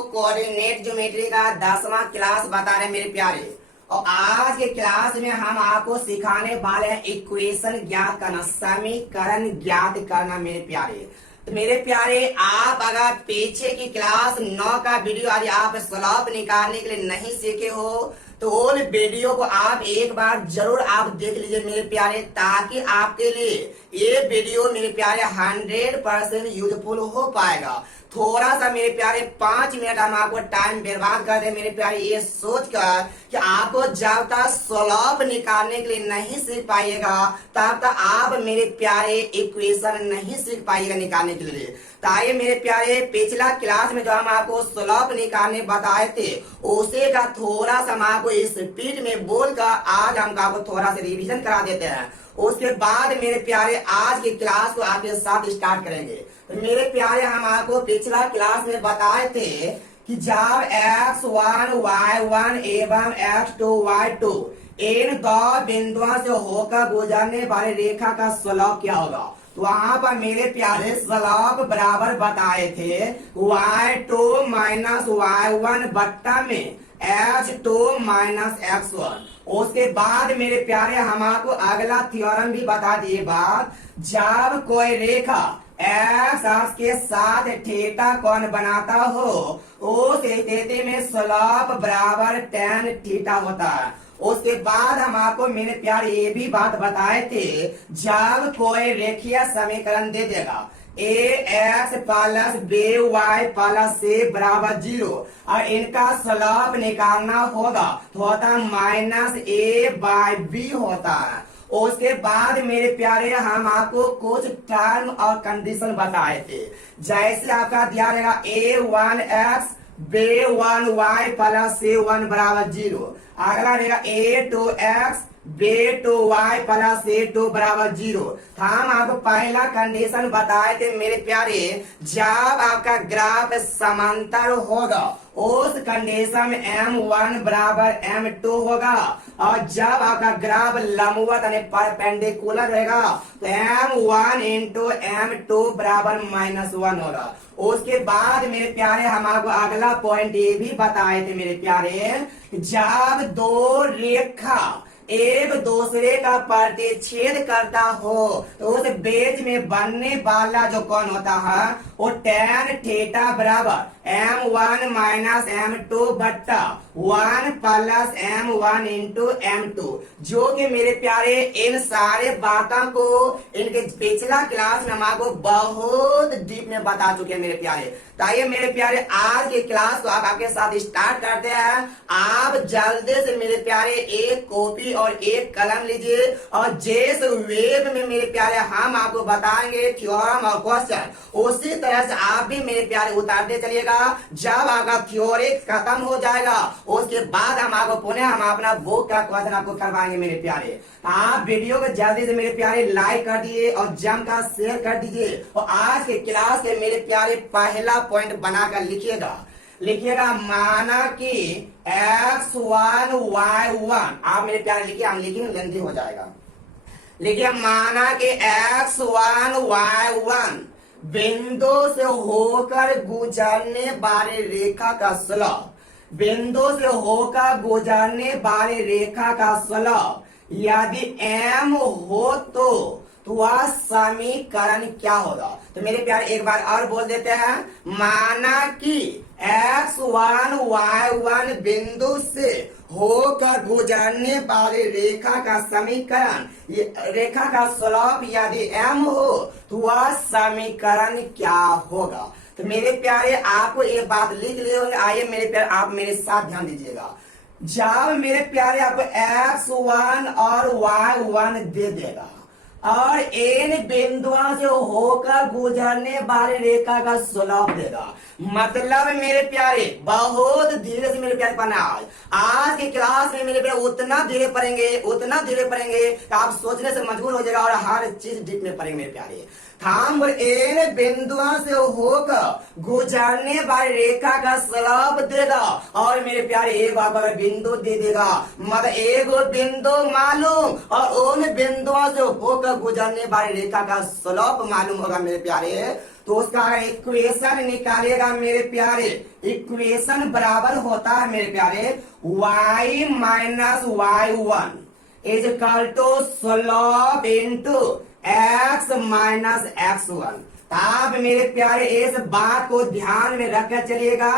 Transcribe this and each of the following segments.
Coordinate geometry का 10वां class बता रहे हैं मेरे प्यारे। और आज के क्लास में हम आपको सिखाने वाले हैं इक्वेशन ज्ञात करना, समीकरण ज्ञात करना मेरे प्यारे। तो मेरे प्यारे, आप अगर पीछे की क्लास 9 का वीडियो आज आप स्लॉप निकालने के लिए नहीं सीखे हो तो वो वीडियो को आप एक बार जरूर आप देख लीजिए मेरे प्यारे, ताकि आपके लिए ये वीडियो मेरे प्यारे 100% यूजफुल हो पाएगा। थोड़ा सा मेरे प्यारे 5 मिनट हम आपको टाइम बर्बाद कर दे मेरे प्यारे, ये सोच कर कि आपको जब तक स्लॉप निकालने के लिए नहीं सीख पाइएगा तब तक आप मेरे प्यारे इक्वेशन नहीं सीख पाइएगा निकालने के लिए। तो आइए मेरे प्यारे, पिछला क्लास में जो हम आपको स्लॉप निकालने बताए थे उसे का थोड़ा सा हम आपको स्पीड में बोलकर आज हम आपको थोड़ा सा रिवीजन करा देते हैं। उसके बाद मेरे प्यारे आज की क्लास को आपके साथ स्टार्ट करेंगे। तो मेरे प्यारे, हम आपको पिछला क्लास में बताए थे कि जब x1 y1 एवं x2 y2 इन दो बिंदुओं से होकर गुजरने वाली रेखा का स्लॉप क्या होगा। तो वहां पर मेरे प्यारे स्लॉप बराबर बताए थे y2 माइनस y1 बट्टा में x2 माइनस x1। उसके बाद मेरे प्यारे हम आपको अगला थ्योरम भी बता दिए बात, जब कोई रेखा एक्स अक्ष के साथ थीटा कोण बनाता हो उस स्थिति में स्लॉप बराबर tan थीटा होता है। उसके बाद हम आपको मेरे प्यारे ये भी बात बताए थे, जब कोई रेखीय समीकरण दे देगा ax plus by plus c बराबर 0 और इनका स्लॉप निकालना होगा तो होता माइनस a/b होता है। उसके बाद मेरे प्यारे हम आपको कुछ टर्म और कंडीशन बताए थे, जैसे आपका दिया रहेगा a1x b1y प्लस c1 बराबर 0। अगला रहेगा a2x b2y प्लस c2 बराबर 0। हम आपको पहला कंडीशन बताए थे मेरे प्यारे, जब आपका ग्राफ समांतर होगा उस कंडीशन में m1 बराबर m2 होगा, और जब आपका ग्राफ लंबवत यानी परपेंडिकुलर रहेगा तो m1 इंटू m2 बराबर -1 होगा। उसके बाद मेरे प्यारे हम आपको अगला पॉइंट ये भी बताए थे मेरे प्यारे, जब दो रेखा एक दूसरे का प्रतिच्छेद करता हो तो उस बीच में बनने वाला जो कोण होता है वो tan थीटा बराबर m1 माइनस m2 बट्टा 1 प्लस m1 इंटू m2, जो कि मेरे प्यारे इन सारे बातों को इनके पिछला क्लास में हम आपको बहुत डीप में बता चुके हैं मेरे प्यारे। तो आइए मेरे प्यारे, आज के क्लास को आप आपके साथ स्टार्ट करते हैं। आप जल्दी से मेरे प्यारे एक कॉपी और एक कलम लीजिए और जिस वेब में मेरे प्यारे हम आपको बताएंगे थ्योरम और क्वेश्चन, उसी तरह से आप भी मेरे प्यारे उतारते चलिएगा। जब आपका थ्योरी खत्म हो जाएगा उसके बाद हम आपको पुनः हम अपना बुक का क्वेश्चन आपको करवाएंगे मेरे प्यारे। आप वीडियो को जल्दी से मेरे प्यारे लाइक कर दिए और जमकर शेयर कर दीजिए। और आज के क्लास के मेरे प्यारे पहला पॉइंट बनाकर लिखिएगा माना कि x1 y1, आप मेरे प्यारे लिखिए, हम लिखेंगे लेंथी हो जाएगा। लिखिए माना कि x1 y1 बिंदु से होकर गुजरने वाली रेखा का स्लॉप, बिंदु से होकर गुजरने वाली रेखा का स्लॉप यदि m हो तो वह समीकरण क्या होगा। तो मेरे प्यारे एक बार और बोल देते हैं, माना कि x1 y1 बिंदु से होकर गुजरने वाली रेखा का समीकरण, रेखा का स्लॉप यदि m हो तो वह समीकरण क्या होगा। तो मेरे प्यारे आपको एक बात लिख लिए होंगे, आइए मेरे प्यारे आप मेरे साथ ध्यान दीजिएगा। जब मेरे प्यारे आपको x1 और y1 दे देगा और इन बिंदुओं से होकर गुजरने वाली रेखा का स्लॉप देगा, मतलब मेरे प्यारे बहुत धीरे से मेरे प्यारे पढ़ना। आज की क्लास में मेरे प्यारे उतना धीरे पढ़ेंगे कि आप सोचने से मजबूर हो जाएगा और हर चीज डीप में पढ़ेंगे मेरे प्यारे। हम इन बिंदुओं से होकर गुजरने वाली रेखा का स्लॉप देगा, और मेरे प्यारे एक बार बिंदु दे देगा, मतलब एक बिंदु मालूम और उन बिंदुओं से होकर गुजरने वाली रेखा का स्लॉप मालूम होगा मेरे प्यारे, तो उसका इक्वेशन निकालिएगा मेरे प्यारे, इक्वेशन बराबर होता है मेरे प्यारे y minus y1 is equal to slope into x minus x1। आप मेरे प्यारे इस बात को ध्यान में रखकर चलिएगा,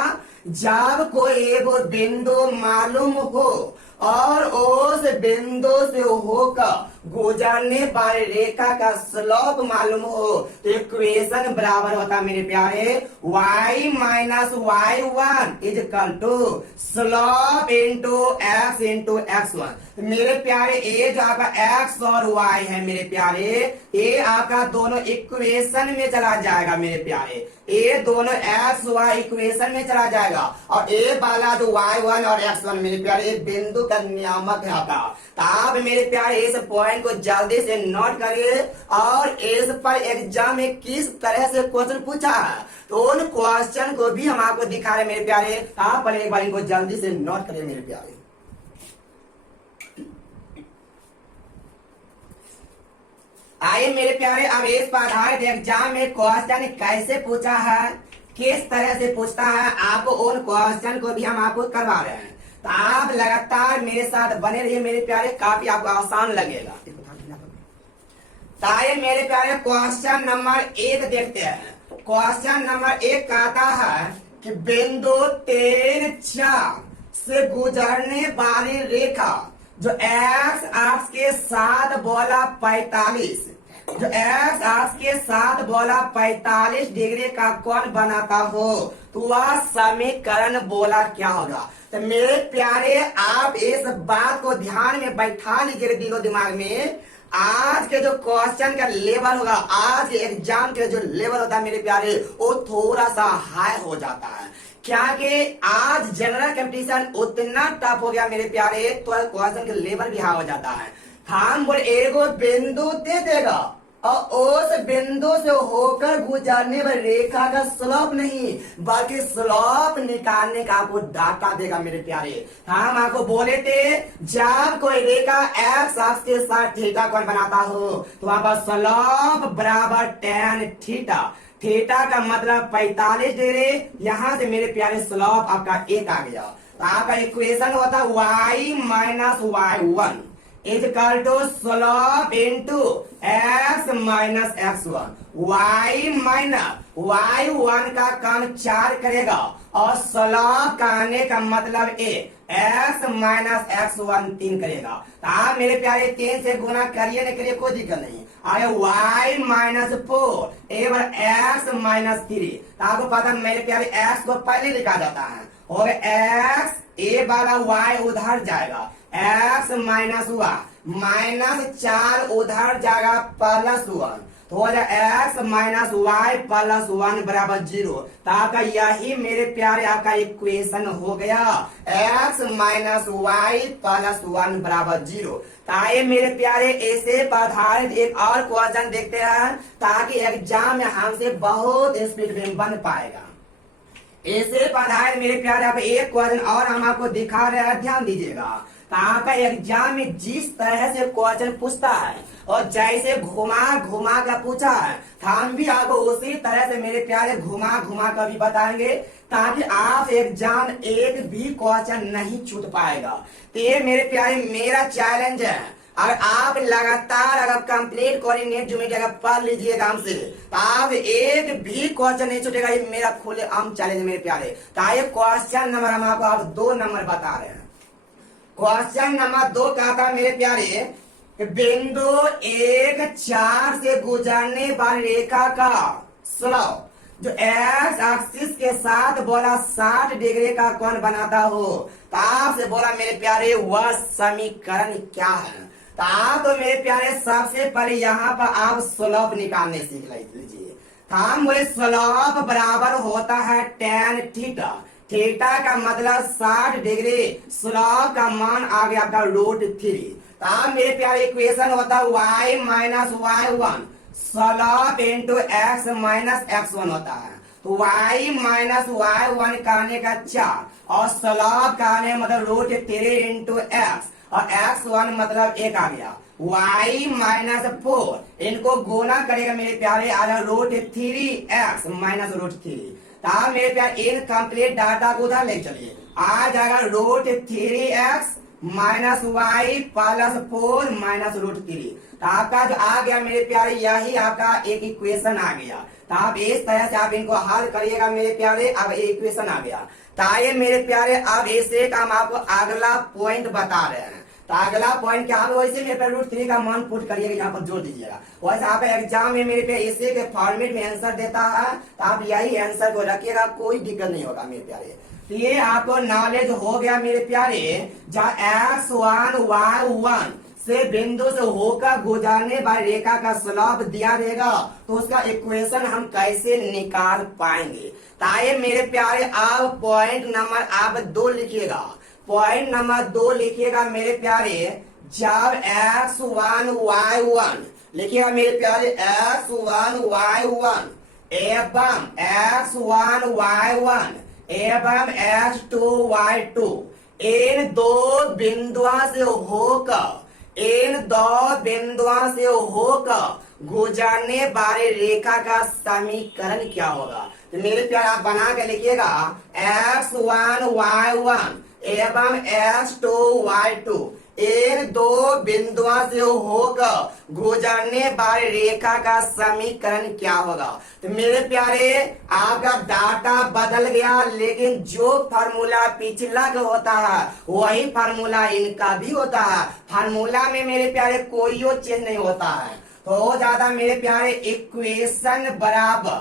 जब कोई एक बिंदु मालूम हो और उस बिंदु से होकर गुजरने वाली रेखा का स्लोप मालूम हो तो इक्वेशन बराबर होता मेरे प्यारे y minus y1 is equal to slope into x into x1। मेरे प्यारे ये जो आपका x और y है मेरे प्यारे, ये आपका दोनों इक्वेशन में चला जाएगा मेरे प्यारे, ये दोनों x y इक्वेशन में चला जाएगा और ये वाला जो y1 और x1 मेरे प्यारे ये बिंदु का नियामक है आपका। तो आप मेरे प्यारे इस पॉइंट को जल्दी से नोट करिए और इस पर एग्जाम में किस तरह से क्वेश्चन पूछा है तो उन क्वेश्चन को भी हम आपको दिखा रहे मेरे प्यारे। आप पहले एक बार इनको जल्दी से नोट करिए मेरे प्यारे। आइए मेरे प्यारे, अब इस पर आधारित एग्जाम में क्वेश्चन कैसे पूछा है, किस तरह से पूछता है, आपको उन क्वेश्चन को भी हम आपको करवा रहे हैं। तो आप लगातार मेरे साथ बने रहिए मेरे प्यारे, काफी आपको आसान लगेगा। ताए मेरे प्यारे क्वेश्चन नंबर 1 देखते हैं। क्वेश्चन नंबर 1 कहता है कि बिंदु 3 से गुजरने वाली रेखा जो x अक्ष के साथ बोला 45, जो x अक्ष के साथ बोला 45 डिग्री का कोण बनाता हो तो वह समीकरण बोला क्या होगा। तो मेरे प्यारे आप इस बात को ध्यान में बैठा लीजिए दिलो दिमाग में। आज के जो क्वेश्चन का लेवल होगा, आज के एग्जाम के जो लेवल होता है मेरे प्यारे वो थोड़ा सा हाई हो जाता है, क्या कि आज जनरल कंपटीशन उतना टफ हो गया मेरे प्यारे, तो क्वेश्चन का लेवल भी हाई हो जाता है। हम बोले एगो बिंदु दे देगा और उस बिंदु से होकर गुजरने वाली रेखा का स्लोप नहीं बल्कि स्लोप निकालने का आपको डाटा देगा मेरे प्यारे। हम आपको बोले थे जब कोई रेखा x अक्ष के साथ थीटा कोण बनाता हो तो वहां पर स्लोप बराबर tan थीटा, थीटा का मतलब 45 डिग्री। यहां से मेरे प्यारे स्लोप आपका 1 आ गया। तो आपका इक्वेशन होता y minus y1 is equal to slope into x minus x1। y minus y1 का काम 4 करेगा और स्लोप का आने का मतलब x माइनस x1 3 करेगा। तो आप मेरे प्यारे 3 से गुना करिए न करिए कोई दिक्कत नहीं। आगे y minus 4 ever x minus 3। तो आपको पता मेरे प्यारे x को पहले लिखा जाता है और x ए वाला y उधर जाएगा, x माइनस 1 माइनस 4 उधर जाएगा प्लस 1 तो हो जाएगा x माइनस y प्लस 1 बराबर 0। तो आपका यही मेरे प्यारे आपका इक्वेशन हो गया, x माइनस y प्लस 1 बराबर 0। ताकि मेरे प्यारे ऐसे आधारित एक और क्वेश्चन देखते हैं ताकि एग्जाम में हमसे बहुत स्पीड में बन पाएगा। ऐसे आधारित मेरे प्यारे आप एक क्वेश्चन और हम आपको दिखा रहे हैं, ध्यान दीजिएगा। तो आपका एग्जाम में जिस तरह से क्वेश्चन पूछता है और जैसे घुमा घुमा कर पूछा है हम भी आपको उसी तरह से मेरे प्यारे घुमा घुमा कर भी बताएंगे ताकि आप एग्जाम एक भी क्वेश्चन नहीं छूट पाएगा। तो ये मेरे प्यारे मेरा चैलेंज है, अगर आप लगातार अगर कंप्लीट कोऑर्डिनेट जो अगर पढ़ लीजिएगा हमसे तो आप एक भी क्वेश्चन नहीं छूटेगा। ये मेरा खुले आम चैलेंज मेरे प्यारे। तो ये क्वेश्चन नंबर हम आपको आप 2 नंबर बता रहे हैं। क्वेश्चन नंबर 2 का था मेरे प्यारे बिंदु 1 4 से गुजरने वाली रेखा का स्लोप जो x एक्सिस के साथ बोला 60 डिग्री का कोण बनाता हो तो आपसे बोला मेरे प्यारे वह समीकरण क्या है। तो आप तो मेरे प्यारे सबसे पहले यहाँ पर आप स्लोप निकालने सीख लीजिए। हम बोले स्लोप बराबर होता है tan थीटा, थीटा का मतलब 60 डिग्री, स्लोप का मान आ गया आपका √3। तो आप मेरे प्यारे इक्वेशन होता है y minus y1 slope into x minus x1 होता है। तो y माइनस y1 का आने का 4 और स्लोप का आने मतलब √3 इंटू x और x1 मतलब 1 आ गया। y माइनस 4 इनको गुना करेगा मेरे प्यारे आ जाएगा √3x माइनस √3। तो मेरे प्यारे इन कंप्लीट डाटा को उधर ले चलिए, आ जाएगा √3x minus y plus 4 minus √3। तो आपका जो आ गया मेरे प्यारे यही आपका एक इक्वेशन आ गया। तो आप इस तरह से आप इनको हल करिएगा मेरे प्यारे। अब इक्वेशन आ गया। तो ये मेरे प्यारे अब इसे हम आपको अगला पॉइंट बता रहे हैं। तो अगला पॉइंट क्या है, वैसे मेरे पे √3 का मान पुट करिएगा, यहाँ पर जोड़ दीजिएगा। वैसे आप एग्जाम में मेरे पे इसे के फॉर्मेट में आंसर देता है, तो आप यही आंसर को रखिएगा, कोई दिक्कत नहीं होगा मेरे प्यारे। तो ये आपको नॉलेज हो गया मेरे प्यारे। जहाँ x1 y1 से बिंदु से होकर गुजरने वाली रेखा का स्लोप दिया रहेगा, तो उसका इक्वेशन हम कैसे निकाल पाएंगे। ताए मेरे प्यारे आप पॉइंट नंबर आप 2 लिखिएगा। पॉइंट नंबर 2 लिखिएगा मेरे प्यारे। जब x1 y1 लिखिएगा मेरे प्यारे, x1 y1 एवं x1 y1 एवं x2 y2 इन दो बिंदुओं से होकर गुजरने वाली रेखा का समीकरण क्या होगा। तो मेरे प्यारे आप बना के लिखिएगा, x1 y1 एवं x2 y2 इन दो बिंदुओं से होकर गुजरने वाली रेखा का समीकरण क्या होगा। तो मेरे प्यारे आपका डाटा बदल गया, लेकिन जो फार्मूला पिछला का होता है वही फार्मूला इनका भी होता है। फार्मूला में मेरे प्यारे कोई चेंज नहीं होता है। तो हो जाता मेरे प्यारे इक्वेशन बराबर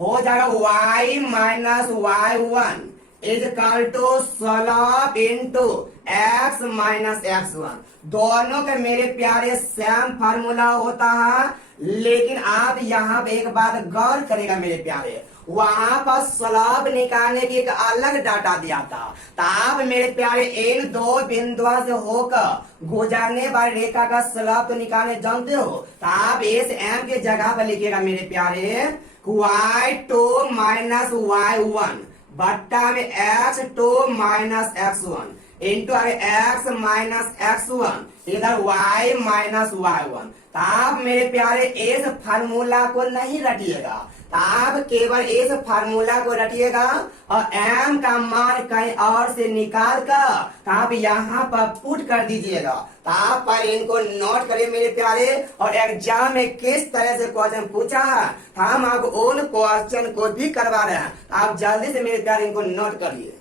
हो जाएगा y minus y1 is equal to slope into x minus x1। दोनों के मेरे प्यारे सेम फार्मूला होता है, लेकिन आप यहाँ पे एक बात गौर करेगा मेरे प्यारे, वहां पर स्लोप निकालने की एक अलग डाटा दिया था। तो आप मेरे प्यारे इन दो बिंदुओं से होकर गुजरने वाली रेखा का स्लोप तो निकालने जानते हो। तो आप इस m के जगह पर लिखिएगा मेरे प्यारे y2 माइनस y1 बट्टा में x2 minus x1 into x minus x1 इधर y माइनस y1। तो आप मेरे प्यारे इस फार्मूला को नहीं रटिएगा, तो आप केवल इस फार्मूला को रटिएगा और m का मान कहीं और से निकाल कर तो आप यहाँ पर पुट कर दीजिएगा। तो आप पर इनको नोट करिए मेरे प्यारे, और एग्जाम में किस तरह से क्वेश्चन पूछा है हम आपको उन क्वेश्चन को भी करवा रहे हैं। आप जल्दी से मेरे प्यारे इनको नोट करिए।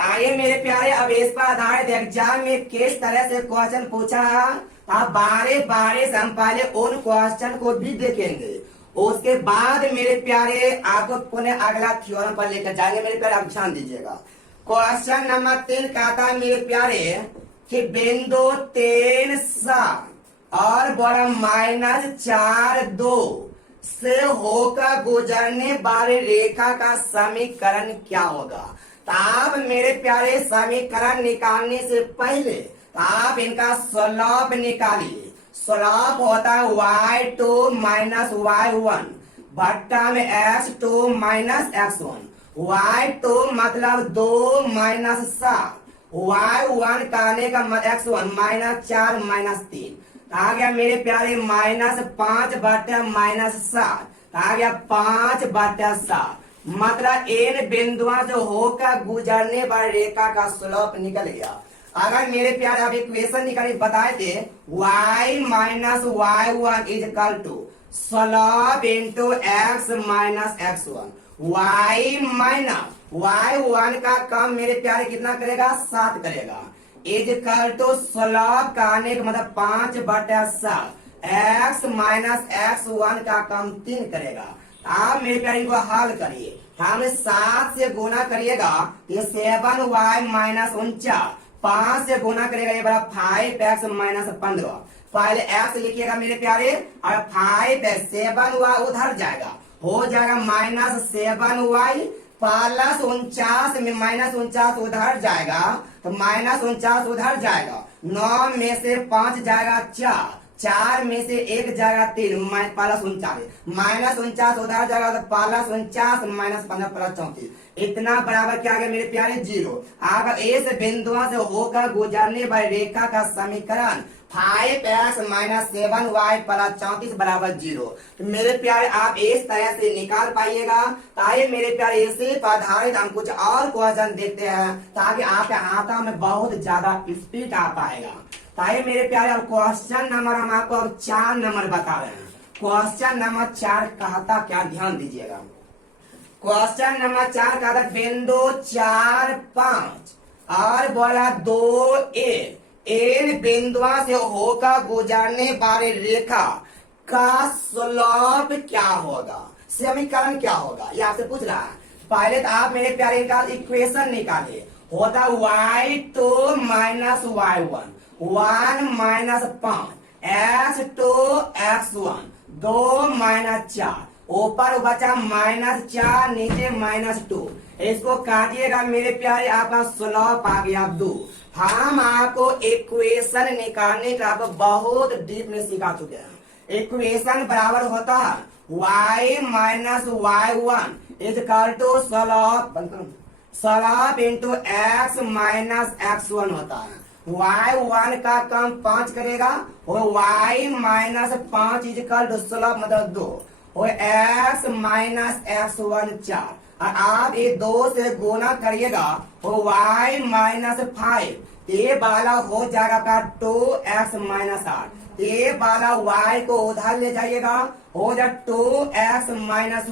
आइए मेरे प्यारे अब इस पर आधारित एग्जाम में किस तरह से क्वेश्चन पूछा है आप बारे बारे से हम पहले उन क्वेश्चन को भी देखेंगे। उसके बाद मेरे प्यारे आपको पुनः अगला थ्योरम पर लेकर जाएंगे। मेरे प्यारे आप ध्यान दीजिएगा। क्वेश्चन नंबर 3 कहता है मेरे प्यारे कि बिंदु 3 7 और बड़ा -4 2 से होकर गुजरने वाली रेखा का समीकरण क्या होगा। तो आप मेरे प्यारे समीकरण निकालने से पहले आप इनका स्लोप निकालिए। स्लोप होता है y2 माइनस y1 बट्टा में x2 माइनस x1। y2 मतलब 2 माइनस 7, y1 कहने का x1 -4 -3 आ गया मेरे प्यारे -5 बट्टा -7 आ गया 5 बट्टा 7। मतलब इन बिंदुओं से होकर गुजरने वाली रेखा का स्लोप निकल गया। अगर मेरे प्यारे आप इक्वेशन निकाले बताए थे y minus y1 is equal to slope into x minus x1। y minus y1 का कम मेरे प्यारे कितना करेगा 7 करेगा इज इक्वल टू स्लोप का आने का मतलब 5 बटा 7 x माइनस x1 का कम 3 करेगा। आप मेरे प्यारे इनको हल करिए। हम 7 से गुना करिएगा ये 7y माइनस 49, 5 से गुना करेगा ये बड़ा 5x माइनस 15। पहले x लिखिएगा मेरे प्यारे और 5x 7y उधर जाएगा हो जाएगा -7y प्लस 49 में -49 उधर जाएगा तो -49 उधर जाएगा। 9 में से 5 जाएगा 4, 4 में से एक जगह 3 प्लस 39, माइनस 49 उधर जगह तो प्लस 49 माइनस 15 प्लस 34, इतना बराबर क्या आ गया मेरे प्यारे 0। अगर ए से बिंदुओं से होकर गुजरने वाली रेखा का समीकरण 5x माइनस 7y प्लस 34 बराबर 0। तो मेरे प्यारे आप इस तरह से निकाल पाइएगा। ताकि मेरे प्यारे इसी पर आधारित हम कुछ और क्वेश्चन देखते हैं ताकि आपके हाथों में बहुत ज्यादा स्पीड आ पाएगा। ताकि मेरे प्यारे अब क्वेश्चन नंबर हम आपको अब 4 नंबर बता रहे हैं। क्वेश्चन नंबर 4 कहता क्या, ध्यान दीजिएगा। क्वेश्चन नंबर 4 कहता बिंदु 4, 5 और बोला 2 इन बिंदुओं से होकर गुजरने वाली रेखा का स्लोप क्या होगा, समीकरण क्या होगा, ये आपसे पूछ रहा है। पहले तो आप मेरे प्यारे इनका इक्वेशन निकालिए। होता y2 minus y1, 1 minus 5 x2 x1, 2 minus 4, ऊपर बचा माइनस 4 नीचे माइनस 2। इसको काटिएगा मेरे प्यारे, आपका स्लोप आ गया 2। हम आपको इक्वेशन निकालने का आपको बहुत डीप में सिखा चुके हैं। इक्वेशन बराबर होता है y minus y1 is equal to slope into x minus x1 होता है। y1 का कम 5 करेगा और y minus 5 is equal to slope मतलब 2 और x माइनस x1 4। और आप ये 2 से गुना करिएगा और y माइनस 5 ये वाला हो जाएगा का 2x माइनस 8। ये वाला y को उधर ले जाइएगा, हो जाए 2x माइनस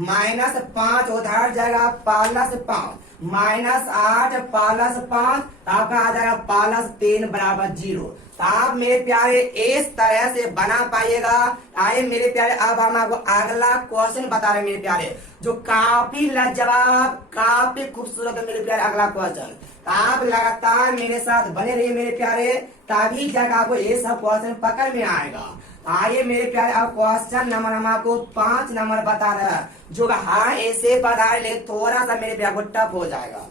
माइनस 5 उधर जाएगा प्लस 5 माइनस 8 प्लस 5 आपका आ जाएगा प्लस 3 बराबर 0। तो आप मेरे प्यारे इस तरह से बना पाइएगा। आइए मेरे प्यारे अब हम आपको अगला क्वेश्चन बता रहे हैं मेरे प्यारे, जो काफी लाजवाब काफी खूबसूरत है मेरे प्यारे। अगला क्वेश्चन आप लगातार मेरे साथ बने रहिए मेरे प्यारे, तभी जगह आपको ये सब क्वेश्चन पकड़ में आएगा। आइए मेरे प्यारे अब क्वेश्चन नंबर हम आपको 5 नंबर बता रहे हैं, जो हाँ ऐसे बता रहे थोड़ा सा मेरे प्यारे को टफ हो जाएगा।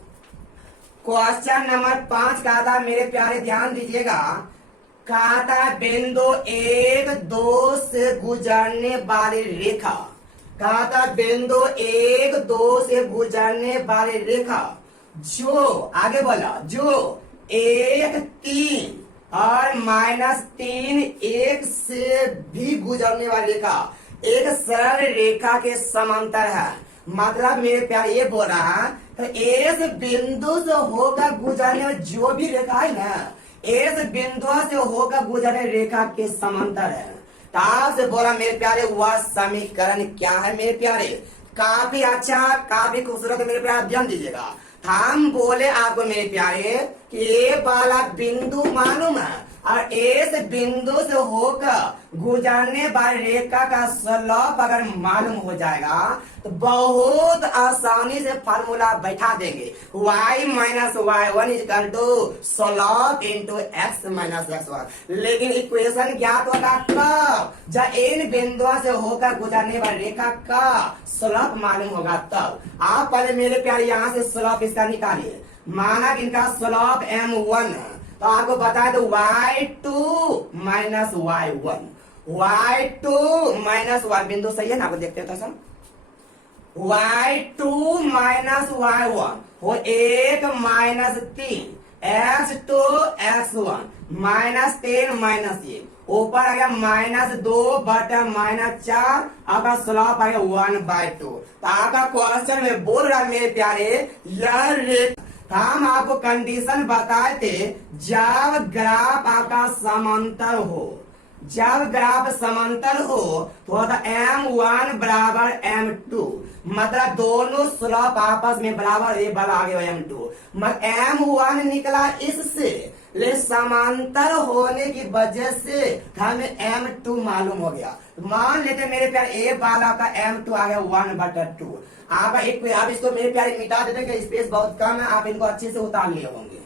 क्वेश्चन नंबर 5 का था मेरे प्यारे, ध्यान दीजिएगा। कहा था बिंदु 1, 2 से गुजरने वाली रेखा, कहा था बिंदु 1, 2 से गुजरने वाली रेखा जो आगे बोला जो 1, 3 और माइनस 3 1 से भी गुजरने वाली रेखा एक सरल रेखा के समांतर है। मतलब मेरे प्यार ये बोल रहा है तो इस बिंदु से होकर गुजरने वाली जो भी रेखा है ना, इस बिंदु से होकर गुजरने रेखा के समांतर है। ताब से बोला मेरे प्यारे वह समीकरण क्या है मेरे प्यारे। काफी अच्छा काफी खूबसूरत मेरे प्यारे, ध्यान दीजिएगा। हम बोले आपको मेरे प्यारे कि ये वाला बिंदु मालूम है और इस बिंदु से होकर गुजरने वाली रेखा का स्लोप अगर मालूम हो जाएगा तो बहुत आसानी से फार्मूला बैठा देंगे। y minus y1 is equal to slope into x minus x1। लेकिन इक्वेशन ज्ञात होगा कब, जब इन बिंदुओं से होकर गुजरने वाली रेखा का स्लोप मालूम होगा तब। आप पहले मेरे प्यारे यहाँ से स्लोप इसका निकालिए। माना कि इनका स्लोप m1 है तो आपको बताया तो y2 minus y1, y2 minus y बिंदु सही है ना, आपको देखते हैं सर। y2 माइनस y1 हो 1 minus 3 x2 x1 minus 10 minus 1 ऊपर आ गया माइनस 2 बटा माइनस 4 आपका स्लोप आ गया 1/2। तो आपका क्वेश्चन में बोल रहा मेरे प्यारे यह हम आपको कंडीशन बताए थे जब ग्राफ आपका समांतर हो, जब ग्राफ समांतर हो तो m1 बराबर m2, मतलब दोनों स्लोप आपस में बराबर ये वाला आ गया m2। मतलब m1 निकला इससे, ले समांतर होने की वजह से हमें m2 मालूम हो गया। मान लेते मेरे प्यारे ए वाला का m2 आ गया 1/2। आप इसको मेरे प्यारे मिटा देते कि स्पेस बहुत कम है, आप इनको अच्छे से उतार लिए होंगे।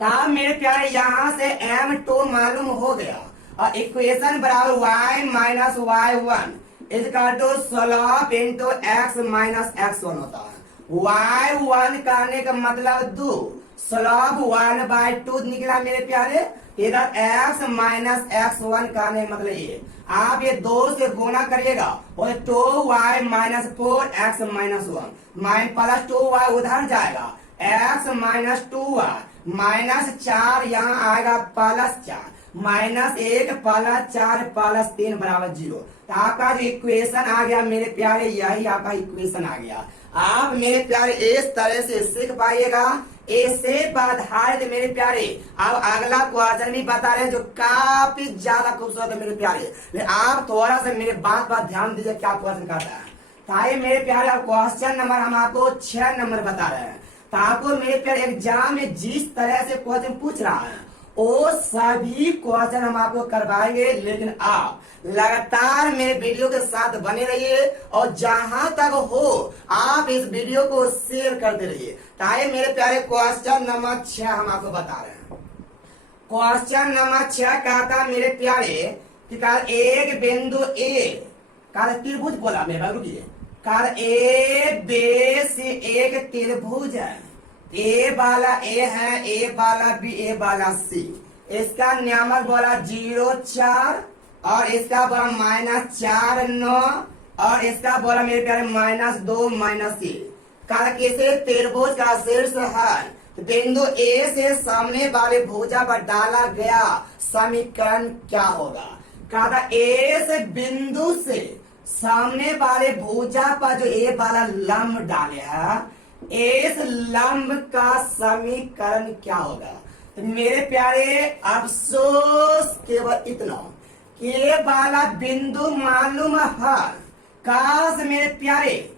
तब मेरे प्यारे यहाँ से m2 मालूम हो गया और इक्वेशन बराबर y minus y1 is equal to slope into x minus x1 होता है। y1 करने का मतलब 2, स्लॉप 1/2 निकला मेरे प्यारे। इधर x माइनस x1 का नहीं मतलब ये आप ये 2 से गुना करिएगा और 2y minus 4x minus 1 mine plus 2y उधर जाएगा, x माइनस 2y माइनस 4 यहाँ आएगा प्लस 4 माइनस 1 प्लस 4 प्लस 3 बराबर 0। तो आपका जो इक्वेशन आ गया मेरे प्यारे, यही आपका इक्वेशन आ गया। आप मेरे प्यारे इस तरह से सीख पाइएगा। ऐसे आधारित मेरे प्यारे अब अगला क्वेश्चन भी बता रहे हैं जो काफी ज्यादा खूबसूरत है मेरे प्यारे, लेकिन आप थोड़ा सा मेरे बात पर ध्यान दीजिए क्या क्वेश्चन करता है। ताकि मेरे प्यारे अब क्वेश्चन नंबर हम आपको 6 नंबर बता रहे हैं। तो आपको मेरे प्यारे एग्जाम में जिस तरह से क्वेश्चन पूछ रहा है वो सभी क्वेश्चन हम आपको करवाएंगे, लेकिन आप लगातार मेरे वीडियो के साथ बने रहिए और जहां तक हो आप इस वीडियो को शेयर करते रहिए। ताकि मेरे प्यारे क्वेश्चन नंबर 6 हम आपको बता रहे हैं। क्वेश्चन नंबर 6 कहता मेरे प्यारे कि एक बिंदु ए त्रिभुज बोला मेरे भाई, रुकिए। ए बे से एक त्रिभुज है, ए वाला ए है, ए वाला बी, ए वाला सी। इसका नियामक बोला 0 4 और इसका बोला -4 9 और इसका बोला मेरे प्यारे -2 -3। किसे त्रिभुज का शीर्ष है तो बिंदु ए से सामने वाले भुजा पर डाला गया समीकरण क्या होगा। कहा ए से बिंदु से सामने वाले भुजा पर जो ए वाला लंब डाले है, इस लंब का समीकरण क्या होगा। तो मेरे प्यारे अफसोस केवल इतना कि ये वाला बिंदु मालूम है, काश मेरे प्यारे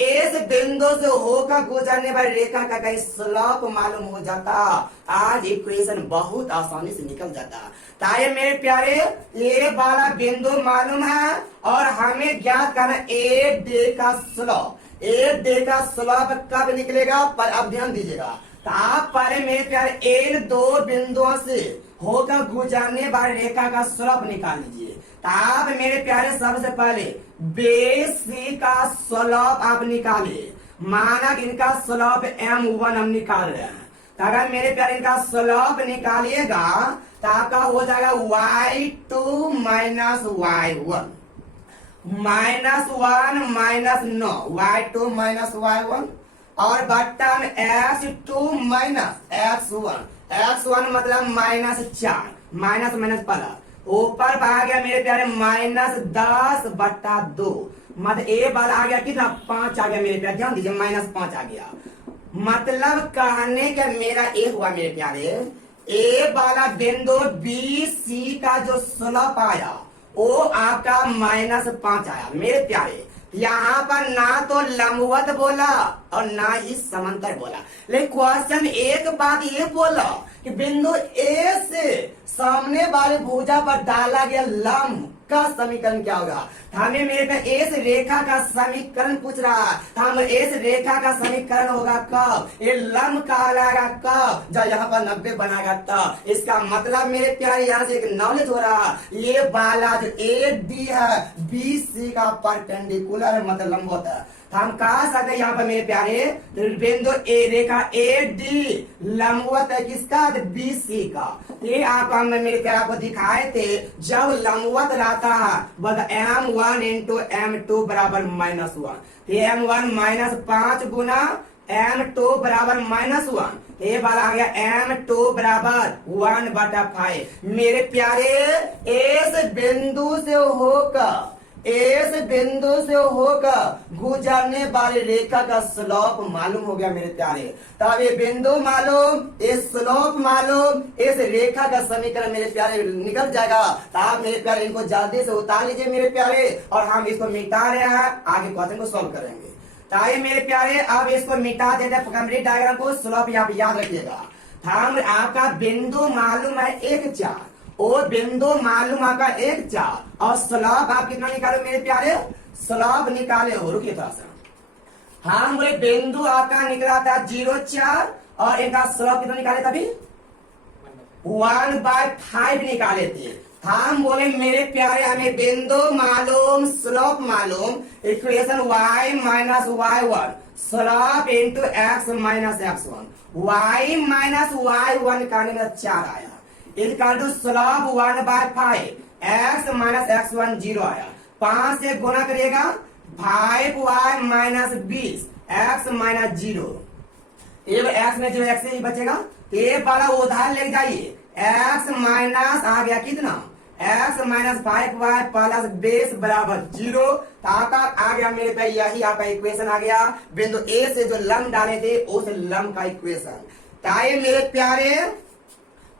इस बिंदु से होकर गुजरने वाली रेखा का कहीं स्लोप मालूम हो जाता, आज इक्वेशन बहुत आसानी से निकल जाता। ताकि मेरे प्यारे ये वाला बिंदु मालूम है और हमें ज्ञात करना ए डे का स्लोप। एक डे का स्लोप कब निकलेगा पर अब ध्यान दीजिएगा। तो आप पहले मेरे प्यारे इन 2 बिंदुओं से होकर गुजरने वाली रेखा का स्लोप निकाल लीजिए। तो आप मेरे प्यारे सबसे पहले बेस सी का स्लोप आप निकालिए। माना कि इनका स्लोप m1 हम निकाल रहे हैं। तो अगर मेरे प्यारे इनका स्लोप निकालिएगा तो आपका हो जाएगा y2 minus y1 -1 -9 y2 minus y1 और बट्टा में x2 माइनस x1 मतलब -4 माइनस माइनस प्लस ऊपर आ गया मेरे प्यारे -10/2 मतलब ए वाला आ गया कितना 5 आ गया मेरे प्यारे, ध्यान दीजिए -5 आ गया। मतलब कहने का मेरा ए हुआ मेरे प्यारे ए वाला बिंदु बी सी का जो स्लोप आया वो आपका -5 आया मेरे प्यारे। यहाँ पर ना तो लंबवत बोला और ना ही समांतर बोला, लेकिन क्वेश्चन एक बात ये बोला कि बिंदु ए से सामने वाले भुजा पर डाला गया लंब का समीकरण क्या होगा। हमें मेरे पे इस रेखा का समीकरण पूछ रहा है। हम इस रेखा का समीकरण होगा कब, ये लंब कहलाएगा कब, जब यहाँ पर 90 बनाएगा तब। इसका मतलब मेरे प्यारे यहाँ से एक नॉलेज हो रहा है, ये वाला जो ए डी है बी सी का परपेंडिकुलर है मतलब लंब होता है। हम कहा सकते यहाँ पर मेरे प्यारे बिंदु ए रेखा ए डी लंबवत है किसका, बी सी का। ये आपको हम मेरे प्यारे आपको दिखाए थे जब लंबवत रहता है बस m1 इंटू m2 बराबर -1। m1 -5 गुना m2 बराबर -1। ये वाला आ गया m2 बराबर 1/5। मेरे प्यारे इस बिंदु से होकर गुजरने वाली रेखा का स्लोप मालूम हो गया मेरे प्यारे। तब ये बिंदु मालूम, इस स्लोप मालूम, इस रेखा का समीकरण मेरे प्यारे निकल जाएगा। तो आप मेरे प्यारे इनको जल्दी से उतार लीजिए मेरे प्यारे और हम इसको मिटा रहे हैं, आगे क्वेश्चन को सॉल्व करेंगे। ताकि मेरे प्यारे अब इसको मिटा देते हैं कंप्लीट डायग्राम को, स्लोप आप याद रखिएगा। हम आपका बिंदु मालूम है 1 4 और बिंदु मालूम आपका 1 4 और स्लोप आप कितना निकालो मेरे प्यारे, स्लोप निकाले हो, रुकिए थोड़ा सा। हम बोले बिंदु आपका निकला था 0 4 और इनका स्लोप कितना निकाले तभी 1/5 निकाले थे। हम बोले मेरे प्यारे हमें बिंदु मालूम स्लोप मालूम, equation y - y1 slope into x - x1 y minus y1 करने में 4 आया, equal to slope 1/5 x minus x1 0 आया। 5 से गुना करिएगा 5y माइनस 20 x माइनस 0, ये x में जो x ही बचेगा, ये वाला उधार ले जाइए। x माइनस आ गया कितना, x माइनस 5y प्लस 20 बराबर 0। ताकत आ गया मेरे पे, यही आपका इक्वेशन आ गया। बिंदु ए से जो लंब डाले थे उस लंब का इक्वेशन। ताकि मेरे प्यारे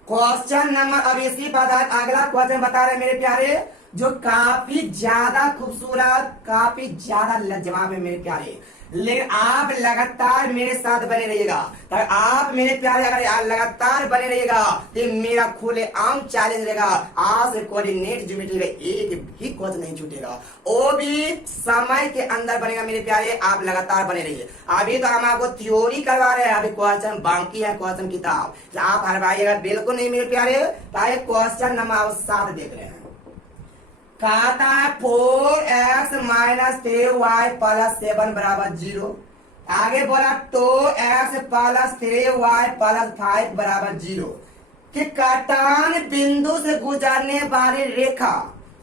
क्वेश्चन नंबर, अब इसी पर आधारित अगला क्वेश्चन बता रहे मेरे प्यारे, जो काफी ज्यादा खूबसूरत, काफी ज्यादा लाजवाब है मेरे प्यारे। लेकिन आप लगातार मेरे साथ बने रहिएगा। आप मेरे प्यारे अगर लगातार बने रहिएगा तो मेरा खुले आम चैलेंज रहेगा। आज से कोऑर्डिनेट ज्योमेट्री का एक भी क्वेश्चन नहीं छूटेगा, वो भी समय के अंदर बनेगा मेरे प्यारे। आप लगातार बने रहिए। अभी तो हम आपको थ्योरी करवा रहे हैं, अभी क्वेश्चन बाकी है, क्वेश्चन किताब आप हरवाइएगा बिल्कुल नहीं मेरे प्यारे। क्वेश्चन नंबर 7 देख रहे हैं, कहता है 4x माइनस 3y प्लस 7 बराबर 0। आगे बोला 2x प्लस 3y प्लस 5 बराबर 0 कि कटान बिंदु से गुजरने वाली रेखा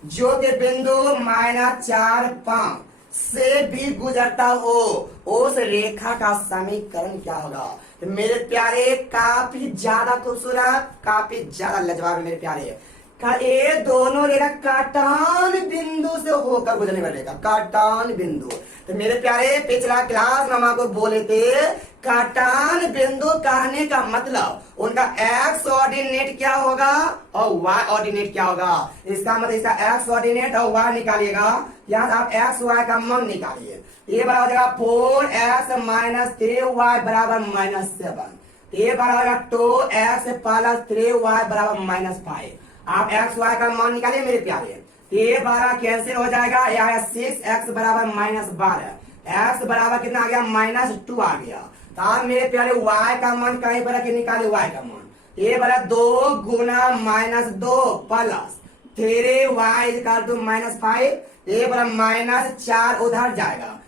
जो कि बिंदु -4, 5 से भी गुजरता हो, उस रेखा का समीकरण क्या होगा। तो मेरे प्यारे काफी ज्यादा खूबसूरत, काफी ज्यादा लाजवाब मेरे प्यारे का ये दोनों रेखा काटान बिंदु से होकर गुजरने वाले रेखा, काटान बिंदु। तो मेरे प्यारे पिछला क्लास में हम आपको बोले थे काटान बिंदु कहने का मतलब उनका एक्स ऑर्डिनेट क्या होगा और वाई ऑर्डिनेट क्या होगा। इसका मतलब इसका एक्स ऑर्डिनेट और वाई निकालिएगा, यहाँ आप एक्स वाई का मान निकालिए। ये बराबर हो जाएगा 4x माइनस 3y बराबर -7। ये बराबर होगा 2x प्लस 3y बराबर -5। आप एक्स वाई का मान निकालिए मेरे प्यारे। ये 12 कैंसिल हो जाएगा, यहाँ 6x बराबर -12, x बराबर कितना आ गया -2 आ गया। तो आप मेरे प्यारे y का मान कहीं पर निकाले, y का मान ये बराबर 2 गुना -2 प्लस 3y इक्वल टू -5, ये बराबर -4 उधर जाएगा,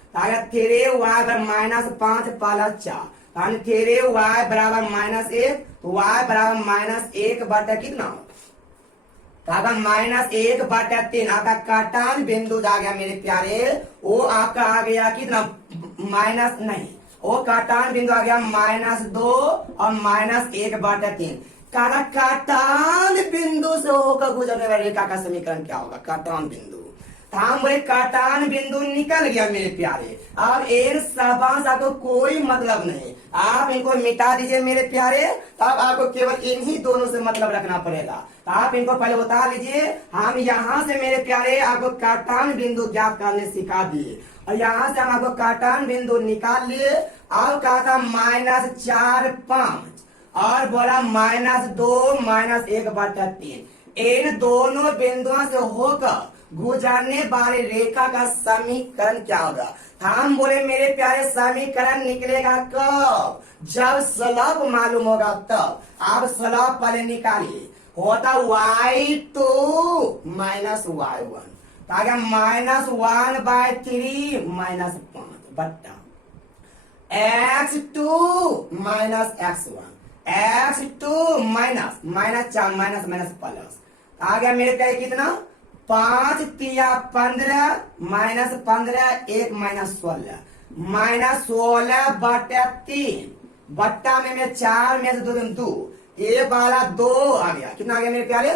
3y बराबर -5 प्लस 4, 3y बराबर -1, y बराबर -1 बटा कितना -1/3। आपका काटान बिंदु आ गया मेरे प्यारे, वो आपका आ गया कितना माइनस नहीं, वो काटान बिंदु आ गया -2 और -1/3। काटान बिंदु से होकर गुजरने वाली रेखा का समीकरण क्या होगा, काटान बिंदु। हम बोले काटान बिंदु निकल गया मेरे प्यारे। अब इन सबा से आपको कोई मतलब नहीं, आप इनको मिटा दीजिए मेरे प्यारे, तब आपको केवल इन्हीं दोनों से मतलब रखना पड़ेगा। आप इनको पहले बता लीजिए। हम यहाँ से मेरे प्यारे आपको काटान बिंदु ज्ञात करने सिखा दिए, और यहाँ से हम आपको काटान बिंदु निकाल लिए। अब कहा था -4, 5 और बोला -2 -1/3। इन दोनों बिंदुओं से होकर गुजरने वाली रेखा का समीकरण क्या होगा। हम बोले मेरे प्यारे समीकरण निकलेगा कब, जब स्लॉप मालूम होगा तब। आप स्लॉप पहले निकालिए, होता y2 माइनस y1, ताकि -1/3 -5 बट्टा x2 minus x1, x2 minus -4 minus plus आ गया मेरे प्यारे कितना 5 3 15 -15 1 -16 बटा 3 बट्टा में 4 में से 2 ये वाला 2 आ गया, कितना आ गया मेरे प्यारे,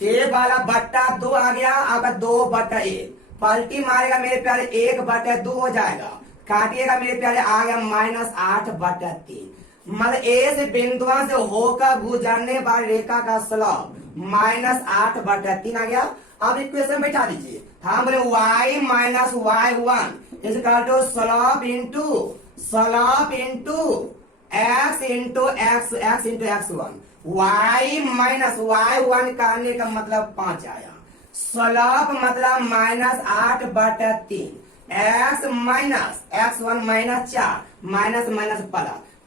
ये वाला बट्टा 2 आ गया। आपका 2/1 पलटी मारेगा मेरे प्यारे 1/2 हो जाएगा, काटिएगा मेरे प्यारे आ गया -8/3। मतलब ए से बिंदुओं से होकर गुजरने वाली रेखा का स्लॉप -8/3 आ गया। अब इक्वेशन बैठा दीजिए। हम बोले y minus y1 is equal to slope into x into x1। y minus y1 करने का मतलब 5 आया, स्लॉप मतलब -8/3, x minus x1 -4 minus plus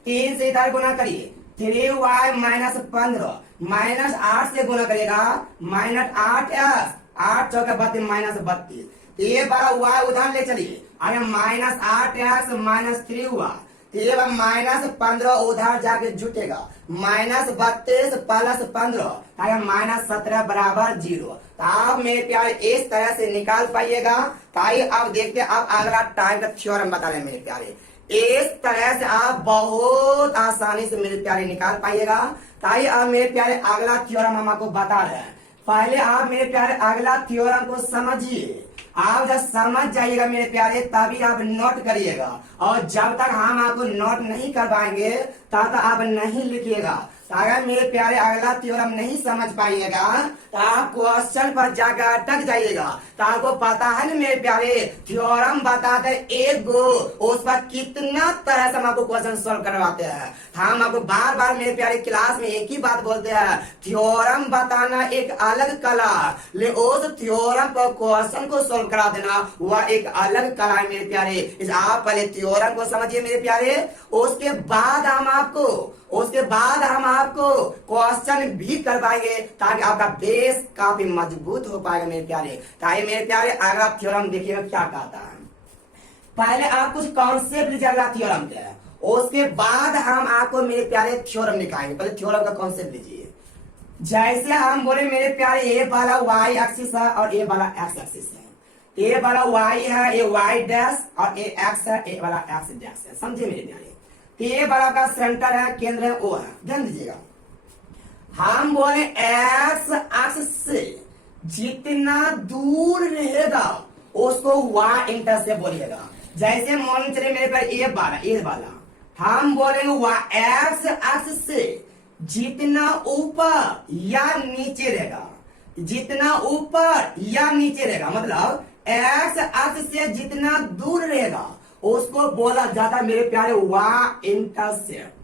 3 से इधर गुना करिए, 3y माइनस 15 -8 से गुना करेगा -8x 8 चौके 32 -32। ये बारा y उधर ले चलिए, अरे -8x -3 हुआ, फिर -15 उधर जाके जुटेगा, -32 प्लस 15 -17 बराबर 0। तो आप मेरे प्यारे इस तरह से निकाल पाइएगा। ताई अब देखते हैं, अब अगला टाइम का थ्योरम बता रहे हैं मेरे प्यारे। इस तरह से आप बहुत आसानी से मेरे प्यारे निकाल पाइएगा। ताई अब मेरे प्यारे अगला थ्योरम हम आपको बता रहे हैं। पहले आप मेरे प्यारे अगला थ्योरम को समझिए। आप जब समझ जाइएगा मेरे प्यारे तभी आप नोट करिएगा, और जब तक हम आपको नोट नहीं करवाएंगे तब तक आप नहीं लिखिएगा। तो अगर मेरे प्यारे अगला थ्योरम नहीं समझ पाइएगा तो आप क्वेश्चन पर जाकर अटक जाइएगा। तो आपको पता है ना मेरे प्यारे, थ्योरम बताते एक गो, उस पर कितना तरह से हम आपको क्वेश्चन सोल्व करवाते हैं। हम आपको बार बार मेरे प्यारे क्लास में एक ही बात बोलते हैं, थ्योरम बताना एक अलग कला, ले उस थ्योरम पर क्वेश्चन को सोल्व करा देना वह एक अलग कला है मेरे प्यारे। इस आप पहले थ्योरम को समझिए मेरे प्यारे, उसके बाद हम आपको क्वेश्चन भी करवाएंगे ताकि आपका बेस काफी मजबूत हो पाएगा मेरे प्यारे। ताकि मेरे प्यारे अगला थ्योरम देखिएगा क्या कहता है। पहले आप कुछ कॉन्सेप्ट लीजिएगा थ्योरम के, उसके बाद हम आपको मेरे प्यारे थ्योरम निकालेंगे। पहले थ्योरम का कॉन्सेप्ट लीजिए। जैसे हम बोले मेरे प्यारे, ये वाला वाई एक्सिस है और ये वाला एक्स एक्सिस है। ये वाला वाई है, ये वाई डैश, और ये एक्स है, ये वाला एक्स डैश है। समझे मेरे प्यारे। ये वाला का सेंटर है, केंद्र है, ओ है। ध्यान दीजिएगा, हम बोले एक्स एक्स से जितना दूर रहेगा उसको वाई इंटरसेप्ट बोलिएगा। जैसे मान चलिए मेरे पास ये वाला हम बोलेंगे एक्स एक्स से जितना ऊपर या नीचे रहेगा, जितना ऊपर या नीचे रहेगा, मतलब एक्स एक्स से जितना दूर रहेगा उसको बोला जाता है मेरे प्यारे वाई इंटरसेप्ट।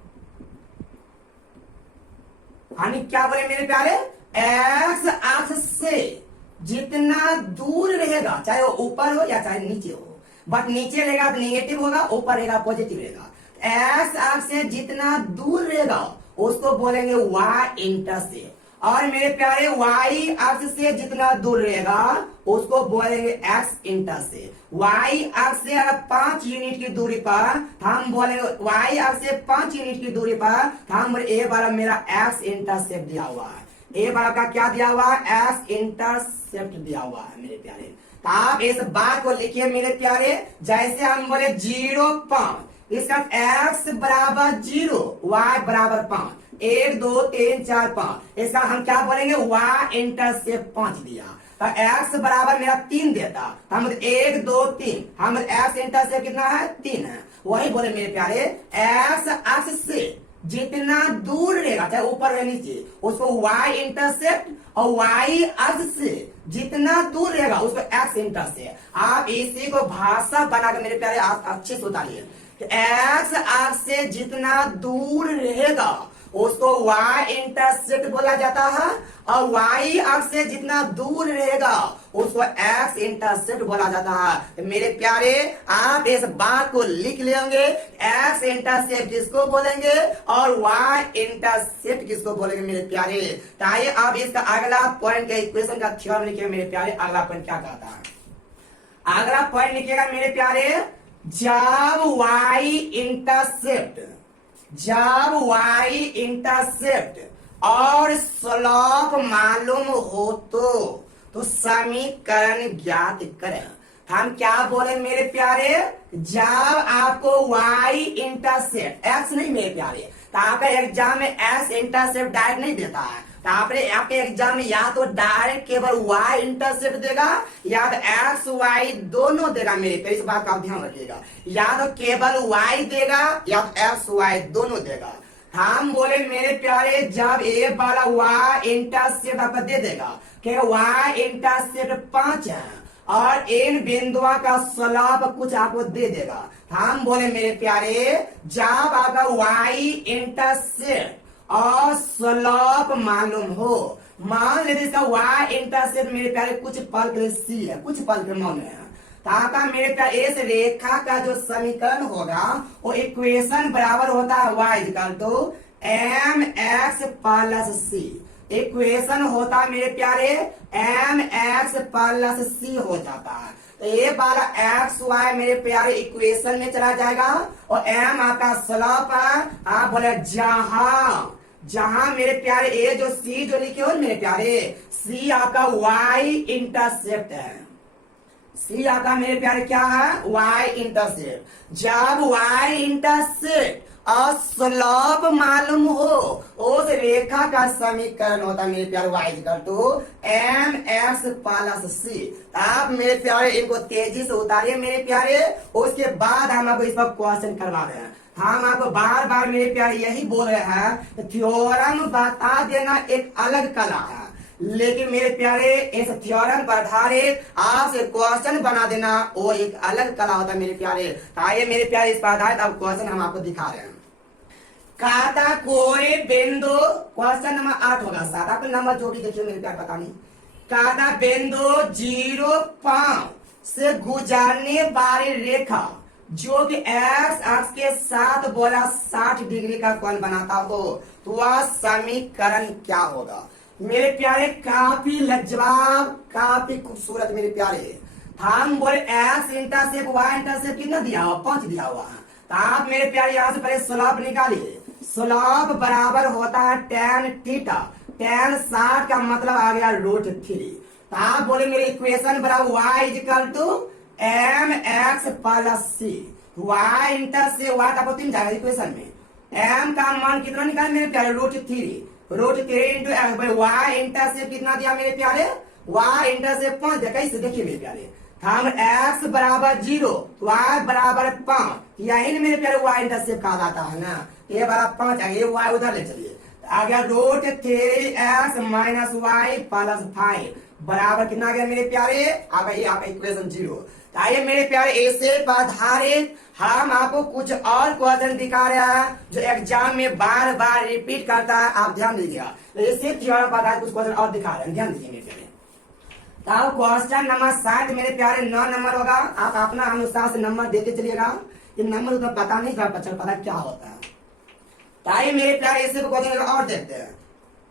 यानी क्या बोले मेरे प्यारे, एक्स एक्स से जितना दूर रहेगा, चाहे वो ऊपर हो या चाहे नीचे हो, बट नीचे रहेगा तो निगेटिव होगा, ऊपर रहेगा पॉजिटिव रहेगा। एक्स एक्स से जितना दूर रहेगा उसको बोलेंगे वाई इंटरसेप्ट। और मेरे प्यारे वाई एक्स से जितना दूर रहेगा उसको बोलेंगे एक्स इंटरसेप्ट। वाई एक्स से 5 यूनिट की दूरी पर हम बोलेंगे, वाई एक्स से 5 यूनिट की दूरी पर हम ए वाला मेरा एक्स इंटरसेप्ट दिया हुआ है। ए वाला का क्या दिया हुआ है, एक्स इंटरसेप्ट दिया हुआ है मेरे प्यारे। तो आप इस बात को लिखिए मेरे प्यारे। जैसे हम बोले 0.5, इसका एक्स बराबर 0, वाई बराबर 5, 1 2 3 4 5, इसका हम क्या बोलेंगे, वाई इंटरसेप्ट 5 दिया। तो एक्स बराबर मेरा 3 देता, हम 1 2 3, हम एक्स इंटरसेप्ट कितना है, 3 है। वही बोले मेरे प्यारे, एक्स एक्स से जितना दूर रहेगा चाहे ऊपर या नीचे उसको वाई इंटरसेप्ट, और वाई एक्स से जितना दूर रहेगा उसको एक्स इंटरसेप्ट। आप इसी को भाषा बनाकर मेरे प्यारे आप अच्छे से उतारिए। एक्स एक्स से जितना दूर रहेगा उसको वाई इंटरसेप्ट बोला जाता है, और वाई एक्स से जितना दूर रहेगा उसको एक्स इंटरसेप्ट बोला जाता है। मेरे प्यारे आप इस बात को लिख लेंगे, एक्स इंटरसेप्ट किसको बोलेंगे और वाई इंटरसेप्ट किसको बोलेंगे मेरे प्यारे। तो आइए अब इसका अगला पॉइंट का इक्वेशन का थ्योरम लिखिए मेरे प्यारे। अगला पॉइंट क्या कहता है, अगला पॉइंट लिखिएगा मेरे प्यारे, जब वाई इंटरसेप्ट और स्लोप मालूम हो तो समीकरण ज्ञात करें। हम क्या बोले मेरे प्यारे, जब आपको वाई इंटरसेप्ट, एक्स नहीं मेरे प्यारे, तो आपका एग्जाम में एक्स इंटरसेप्ट डायरेक्ट नहीं देता है। तो आपके एग्जाम में या तो डायरेक्ट केवल वाई इंटरसेप्ट देगा या तो एक्स वाई दोनों देगा मेरे पे, इस बात का ध्यान रखिएगा। या तो केवल वाई देगा या तो एक्स वाई दोनों देगा। हम बोले मेरे प्यारे, जब ए वाला वाई इंटरसेप्ट आपको दे देगा कि वाई इंटरसेप्ट 5 है और इन बिंदुओं का स्लोप कुछ आपको दे देगा। हम बोले मेरे प्यारे, जब आपका वाई इंटरसेप्ट और स्लोप मालूम हो, मान लेते इसका वाई इंटरसेप्ट मेरे प्यारे कुछ पल के लिए सी है, कुछ पल के मान है, ताकि मेरे प्यारे इस रेखा का जो समीकरण होगा वो इक्वेशन बराबर होता है y equal to mx plus c. इक्वेशन होता है मेरे प्यारे एम एक्स प्लस सी हो जाता है। तो ये वाला एक्स वाई मेरे प्यारे इक्वेशन में चला जाएगा और एम आपका स्लोप है। आप बोले जहां मेरे प्यारे ए जो सी जो लिखे हो मेरे प्यारे सी आपका वाई इंटरसेप्ट है। सी आपका मेरे प्यारे क्या है वाई इंटरसेप्ट। जब वाई इंटरसेप्ट और स्लोप मालूम हो उस रेखा का समीकरण होता है मेरे प्यारे y equal to M x plus C. आप मेरे प्यारे इनको तेजी से उतारिए मेरे प्यारे, उसके बाद हम आपको इस पर क्वेश्चन करवा रहे हैं। हम आपको बार बार मेरे प्यारे यही बोल रहे हैं थ्योरम बता देना एक अलग कला है, लेकिन मेरे प्यारे इस थ्योरम पर आधारित आपसे क्वेश्चन बना देना वो एक अलग कला होता है मेरे प्यारे। आइए मेरे प्यारे इस पर आधारित अब क्वेश्चन हम आपको दिखा रहे हैं। कहता कोई बिंदु क्वेश्चन नंबर 8 होगा साथ आपको नंबर जो भी देखिए मेरे प्यार पता नहीं। कहता बिंदु 0.5 से गुजरने वाली रेखा जो कि एक्स अक्ष के साथ बोला 60 डिग्री का कोण बनाता हो तो वह समीकरण क्या होगा। मेरे प्यारे काफी लाजवाब काफी खूबसूरत मेरे प्यारे। हम बोले एक्स इंटरसेप्ट वाई इंटरसेप्ट कितना दिया हुआ 5 दिया हुआ है। तो आप मेरे प्यारे यहाँ से पहले स्लोप निकालिए। स्लोप बराबर होता है tan थीटा। tan 60 का मतलब आ गया √3। तो आप बोले मेरे इक्वेशन बराबर y equal to M x plus c. Y intercept y आपको 3 जाएगा इक्वेशन में। m का मान कितना निकाले मेरे प्यारे √3 इंटू वाई इंटरसेप्ट कितना दिया मेरे प्यारे वाई इंटरसेप्ट 5 दिया। कैसे देखिए मेरे प्यारे हम x बराबर 0 y बराबर 5 यही मेरे प्यारे वाई इंटरसेप्ट कहा जाता है ना। ये बराबर 5 आ गया y उधर ले चलिए आ गया √3x माइनस वाई प्लस 5 बराबर कितना आ गया मेरे प्यारे आ गई आपका इक्वेशन 0। आइए मेरे प्यारे ऐसे पर आधारित हम आपको कुछ और क्वेश्चन दिखा रहे हैं जो एग्जाम में बार बार रिपीट करता है। आप ध्यान दीजिएगा इसी थ्योरम पर आधारित कुछ क्वेश्चन और दिखा रहे हैं, ध्यान दीजिए मेरे प्यारे। तब क्वेश्चन नंबर 7 मेरे प्यारे 9 नंबर होगा। आप अपना अनुसार से नंबर देते चलिएगा। ये नंबर तो पता नहीं पता क्या होता है। ताई मेरे प्यारे इसे क्वेश्चन और देखते हैं।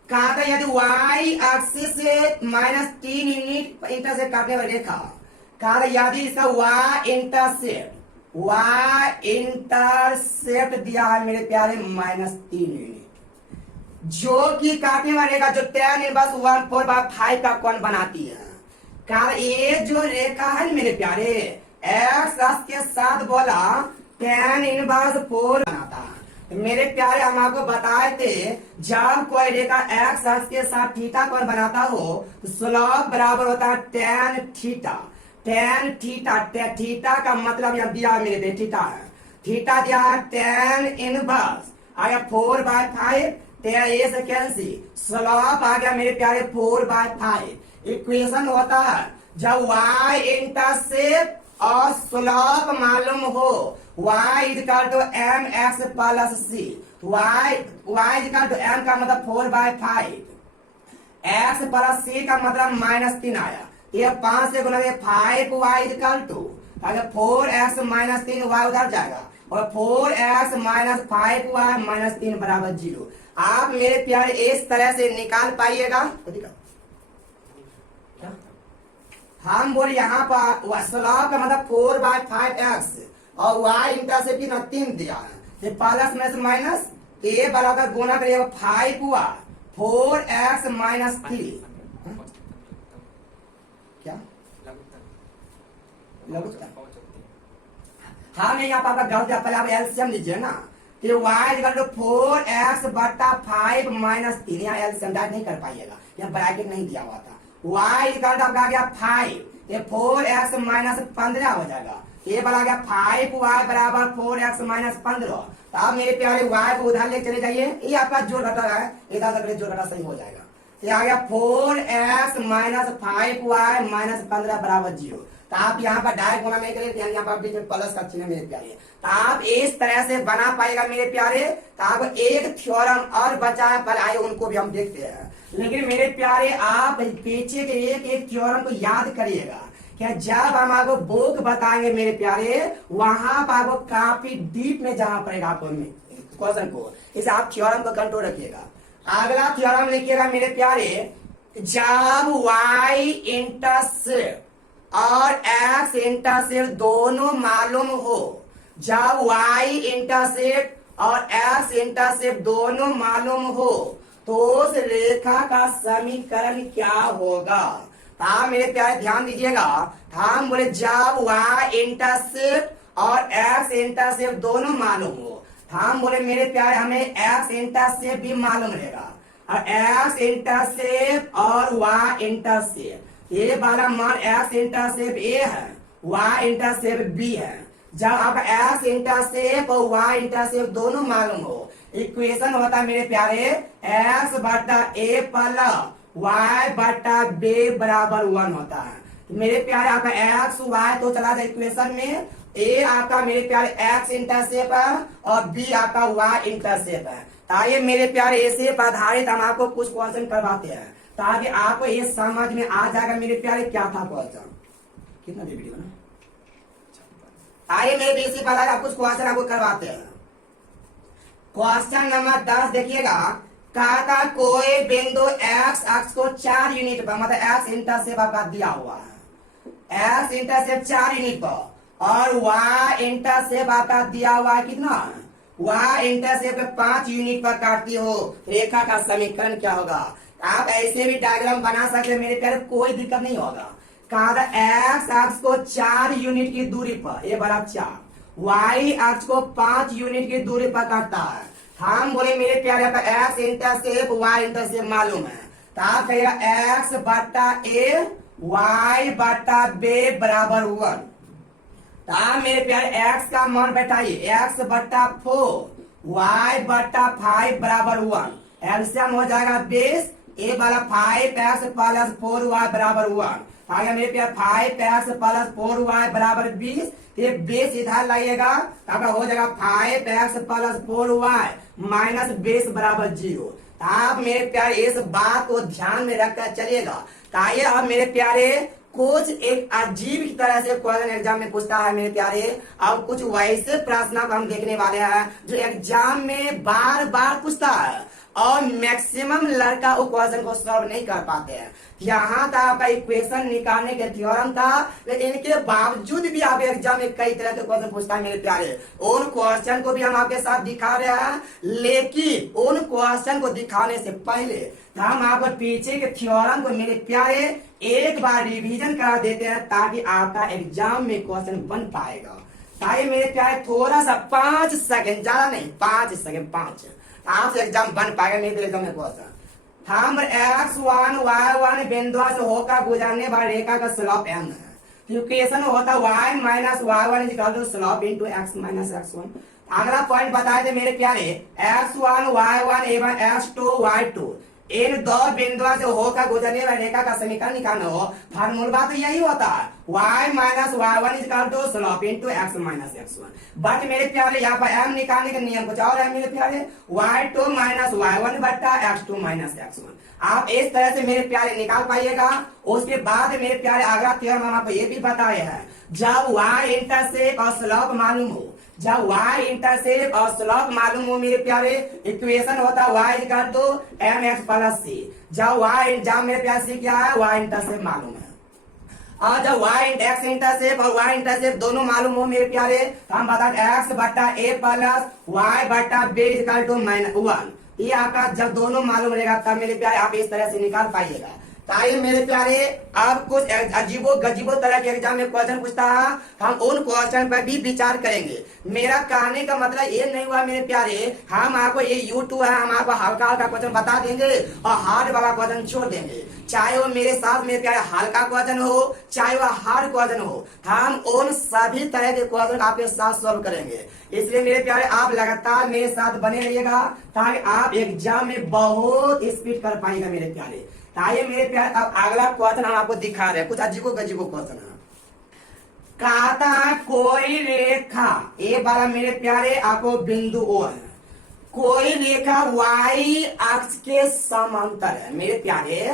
कहा था यदि y एक्सिस से -3 यूनिट इंटरसेप्ट काटने वाली रेखा कहा था यदि इसका y इंटरसेप्ट दिया है मेरे प्यारे -3 यूनिट जो कि काटने वाली रेखा जो tan इनवर्स 1/4/5 का कोण बनाती है। कहा ये जो रेखा है मेरे प्यारे x अक्ष के साथ बोला tan इनवर्स 4 बनाता है। मेरे प्यारे हम आपको बताए थे जब कोई रेखा एक्स अक्ष के साथ थीटा कोण बनाता हो तो स्लोप बराबर होता है tan थीटा। tan थीटा का मतलब यहाँ दिया है मेरे पे थीटा है। थीटा दिया है tan इनवर्स आया 4/5 ये से कैंसिल स्लोप आ गया मेरे प्यारे 4/5। इक्वेशन होता है जब y इंटरसेप्ट और स्लोप मालूम हो y equal to M x plus c. y equal to m का मतलब 4/5 x प्लस c का मतलब -3 आया। ये 5 से गुना 5y equal to 4x - 3y उधर जाएगा और 4x - 5y - 3 बराबर 0। आप मेरे प्यारे इस तरह से निकाल पाइएगा। हम बोले यहाँ पर स्लोप का मतलब 4/5x और y इंटरसेप्ट कितना 3 दिया है। ये प्लस में से माइनस ये बराबर गुना करिएगा 5y 4x - 3 क्या हाँ नहीं यहाँ पर गलत पहले आप एलसीएम लीजिए ना कि y इक्वल टू 4x बटा 5 - 3 यहाँ एलसीएम डायरेक्ट नहीं कर पाइएगा यहाँ ब्रैकेट नहीं दिया हुआ था। y इक्वल टू आपका आ गया 5 ये 4x - 15 हो जाएगा। ये बना गया 5y बराबर 4x - 15। तो आप मेरे प्यारे y को उधर ले चले जाइए ये आपका जोड़ घटा है इधर जोड़ घटा सही हो जाएगा। ये आ गया 4x - 5y - 15 बराबर 0। तो आप यहाँ पर डायरेक्ट गुना नहीं करेंगे यहाँ पर बीच में प्लस का चिन्ह मेरे प्यारे। तो आप इस तरह से बना पाएगा मेरे प्यारे। तो आप एक थ्योरम और बचा है पर आए उनको भी हम देखते हैं। लेकिन मेरे प्यारे आप पीछे के एक थ्योरम को याद करिएगा क्या जब हम आपको बुक बताएंगे मेरे प्यारे वहां पर आपको काफी डीप में जाना पड़ेगा आपको क्वेश्चन को। इसे आप थ्योरम को कंट्रोल रखिएगा। अगला थ्योरम लिखिएगा मेरे प्यारे, जब y इंटरसेप्ट और x इंटरसेप्ट दोनों मालूम हो, जब y इंटरसेप्ट और x इंटरसेप्ट दोनों मालूम हो तो उस रेखा का समीकरण क्या होगा। हाँ मेरे प्यारे ध्यान दीजिएगा, हम बोले जब y इंटरसेप्ट और x इंटरसेप्ट दोनों मालूम हो, हम बोले मेरे प्यारे हमें x इंटरसेप्ट भी मालूम रहेगा, और x इंटरसेप्ट और y इंटरसेप्ट ये वाला मान x इंटरसेप्ट a है, y इंटरसेप्ट b है। जब आपका x इंटरसेप्ट और y इंटरसेप्ट दोनों मालूम हो, इक्वेशन होता है मेरे प्यारे x बटा a प्लस y बटा b बराबर 1 होता है। तो मेरे प्यारे आपका x y तो चला जाए इक्वेशन में, a आपका मेरे प्यारे x इंटरसेप्ट है और b आपका y इंटरसेप्ट है। ताकि मेरे प्यारे ऐसे पर आधारित हम आपको कुछ क्वेश्चन करवाते हैं ताकि आपको ये समझ में आ जाएगा मेरे प्यारे क्या था क्वेश्चन। कितना दे वीडियो ना, आइए मेरे बेसिक पर आप कुछ क्वेश्चन आपको करवाते हैं। क्वेश्चन नंबर 10 देखिएगा, कहा था कोई बिंदु x अक्ष को 4 यूनिट पर, मतलब x इंटरसेप्ट आपका दिया हुआ है, x इंटरसेप्ट 4 यूनिट पर और y इंटरसेप्ट आपका दिया हुआ है कितना, y इंटरसेप्ट 5 यूनिट पर काटती हो, रेखा का समीकरण क्या होगा। आप ऐसे भी डायग्राम बना सकते हैं मेरे प्यारे, कोई दिक्कत नहीं होगा। कहा था x अक्ष को 4 यूनिट की दूरी पर, ये बड़ा 4, y अक्ष को 5 यूनिट की दूरी पर काटता है। हम बोले मेरे प्यारे x इंटरसेप्ट y इंटरसेप्ट मालूम है, तो आप कहेगा x बटा a y बटा b बराबर 1। तो आप मेरे प्यारे x का मान बैठाइए, x बटा 4 y बटा 5 बराबर 1, एलसीएम हो जाएगा 20, a वाला 5x प्लस 4y बराबर 1, आगे मेरे प्यार 5x प्लस 4y बराबर 20, ये 20 इधर लाइएगा, आपका हो जाएगा 5x प्लस 4y माइनस 20 बराबर 0। आप मेरे प्यारे इस बात को ध्यान में रखकर चलिएगा, ताकि अब मेरे प्यारे कुछ एक अजीब की तरह से क्वेश्चन एग्जाम में पूछता है मेरे प्यारे। अब कुछ वैसे प्रश्न को हम देखने वाले हैं जो एग्जाम में बार बार पूछता है और मैक्सिमम लड़का वो क्वेश्चन को सॉल्व नहीं कर पाते हैं। यहाँ था आपका इक्वेशन निकालने के थ्योरम था, लेकिन इनके बावजूद भी आप एग्जाम में कई तरह के क्वेश्चन पूछता है मेरे प्यारे। उन क्वेश्चन को भी हम आपके साथ दिखा रहे हैं, लेकिन उन क्वेश्चन को दिखाने से पहले हम आपको पीछे के थ्योरम को मेरे प्यारे एक बार रिवीजन करा देते हैं, ताकि आपका एग्जाम में क्वेश्चन बन पाएगा। ताकि मेरे प्यारे थोड़ा सा 5 सेकंड, ज्यादा नहीं 5 सेकंड, 5 आपसे एग्जाम बन पाएगा मेरे एग्जाम में क्वेश्चन। हम x1 y1 बिंदु से होकर गुजरने वाली रेखा का स्लोप m है। इक्वेशन होता y minus y1 equal to slope into x minus x1। अगला पॉइंट बताए थे मेरे प्यारे, x1 y1 एवं x2 y2 इन दो बिंदुओं से होकर गुजरने वाली रेखा का समीकरण निकालना हो। फार्मूला तो यही होता है, y minus y1 equal to slope into x minus x1। But मेरे प्यारे यहाँ पर m निकालने का नियम कुछ और है मेरे प्यारे, y2 माइनस y1 बट्टा x2 माइनस x1। आप इस तरह से मेरे प्यारे निकाल पाइएगा। उसके बाद मेरे प्यारे अगला थ्योरम हम आपको ये भी बताए हैं, जब y इंटरसेप्ट और स्लोप मालूम हो, जब y इंटरसेप्ट और स्लोप मालूम हो मेरे प्यारे, इक्वेशन होता है y equal to mx plus c। जब मेरे प्यारे c क्या है, y इंटरसेप्ट मालूम है, और जब x इंटरसेप्ट और y इंटरसेप्ट दोनों मालूम हो मेरे प्यारे, तो हम बता x बटा a प्लस y बटा b इक्वल टू माइनस 1। ये आपका जब दोनों मालूम रहेगा तब मेरे प्यारे आप इस तरह से निकाल पाइएगा। ताकि मेरे प्यारे अब कुछ अजीबो गजीबो तरह के एग्जाम में क्वेश्चन पूछता है, हम उन क्वेश्चन पर भी विचार करेंगे। मेरा कहने का मतलब ये नहीं हुआ मेरे प्यारे हम आपको ये यूट्यूब है, हम आपको हल्का हल्का क्वेश्चन बता देंगे और हार्ड वाला क्वेश्चन छोड़ देंगे। चाहे वो मेरे साथ मेरे प्यारे हल्का क्वेश्चन हो, चाहे वो हार्ड क्वेश्चन हो, हम उन सभी तरह के क्वेश्चन आपके साथ सॉल्व करेंगे। इसलिए मेरे प्यारे आप लगातार मेरे साथ बने रहिएगा, ताकि आप एग्जाम में बहुत स्पीड कर पाएंगे मेरे प्यारे। ताकि मेरे प्यारे अब अगला क्वेश्चन हम आपको दिखा रहे हैं, कुछ अजीबो गजीबो क्वेश्चन है। कहता है कोई रेखा, ये वाला मेरे प्यारे आपको बिंदु ओ है, कोई रेखा y अक्ष के समांतर है मेरे प्यारे।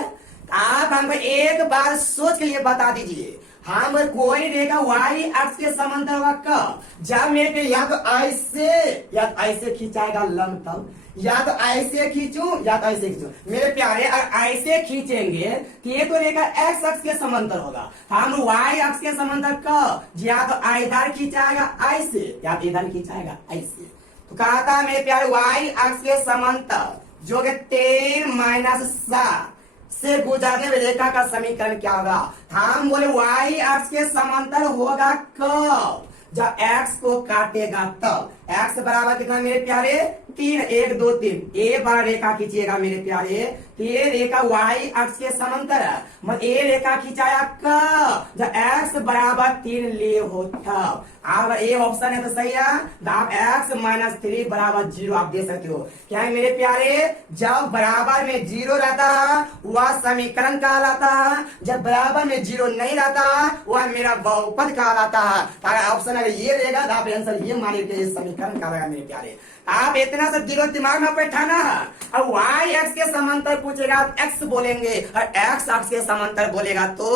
आप हमको एक बार सोच के ये बता दीजिए, हम कोई रेखा y अक्ष के समांतर होगा कब, जब मेरे पे या तो ऐसे या ऐसे खिंचाएगा लंब, तब या तो ऐसे खींचूं या तो ऐसे खींचूं मेरे प्यारे। अगर ऐसे खींचेंगे तो ये तो रेखा एक्स अक्ष के समांतर होगा, हम वाई अक्ष के समांतर क या तो इधर खींचाएगा ऐसे या तो इधर खींचाएगा ऐसे। तो कहा था मेरे प्यारे वाई अक्ष के समांतर जो कि 10 माइनस 7 से गुजरने वाली रेखा का समीकरण क्या होगा। हम बोले वाई अक्ष के समांतर होगा कब, जब x को काटेगा तब। x बराबर कितना मेरे प्यारे 3, 1 2 3। ए बार रेखा खींचिएगा मेरे प्यारे, तो ये रेखा y अक्ष के समांतर है, मतलब ए रेखा खिंचाया कब, जब x बराबर 3 लिए हो तब। अगर ए ऑप्शन है तो सही है, तो आप x माइनस 3 बराबर 0 आप दे सकते हो। क्या है मेरे प्यारे, जब बराबर में 0 रहता है वह समीकरण कहलाता है, जब बराबर में 0 नहीं रहता वह मेरा बहुपद कहलाता है। अगर ऑप्शन अगर ये रहेगा तो आप आंसर ये मानिए कि समीकरण कहलाएगा मेरे प्यारे। आप इतना सा दिलो दिमाग में बैठाना है। अब y x के समांतर पूछेगा x बोलेंगे, और x अक्ष के समांतर बोलेगा तो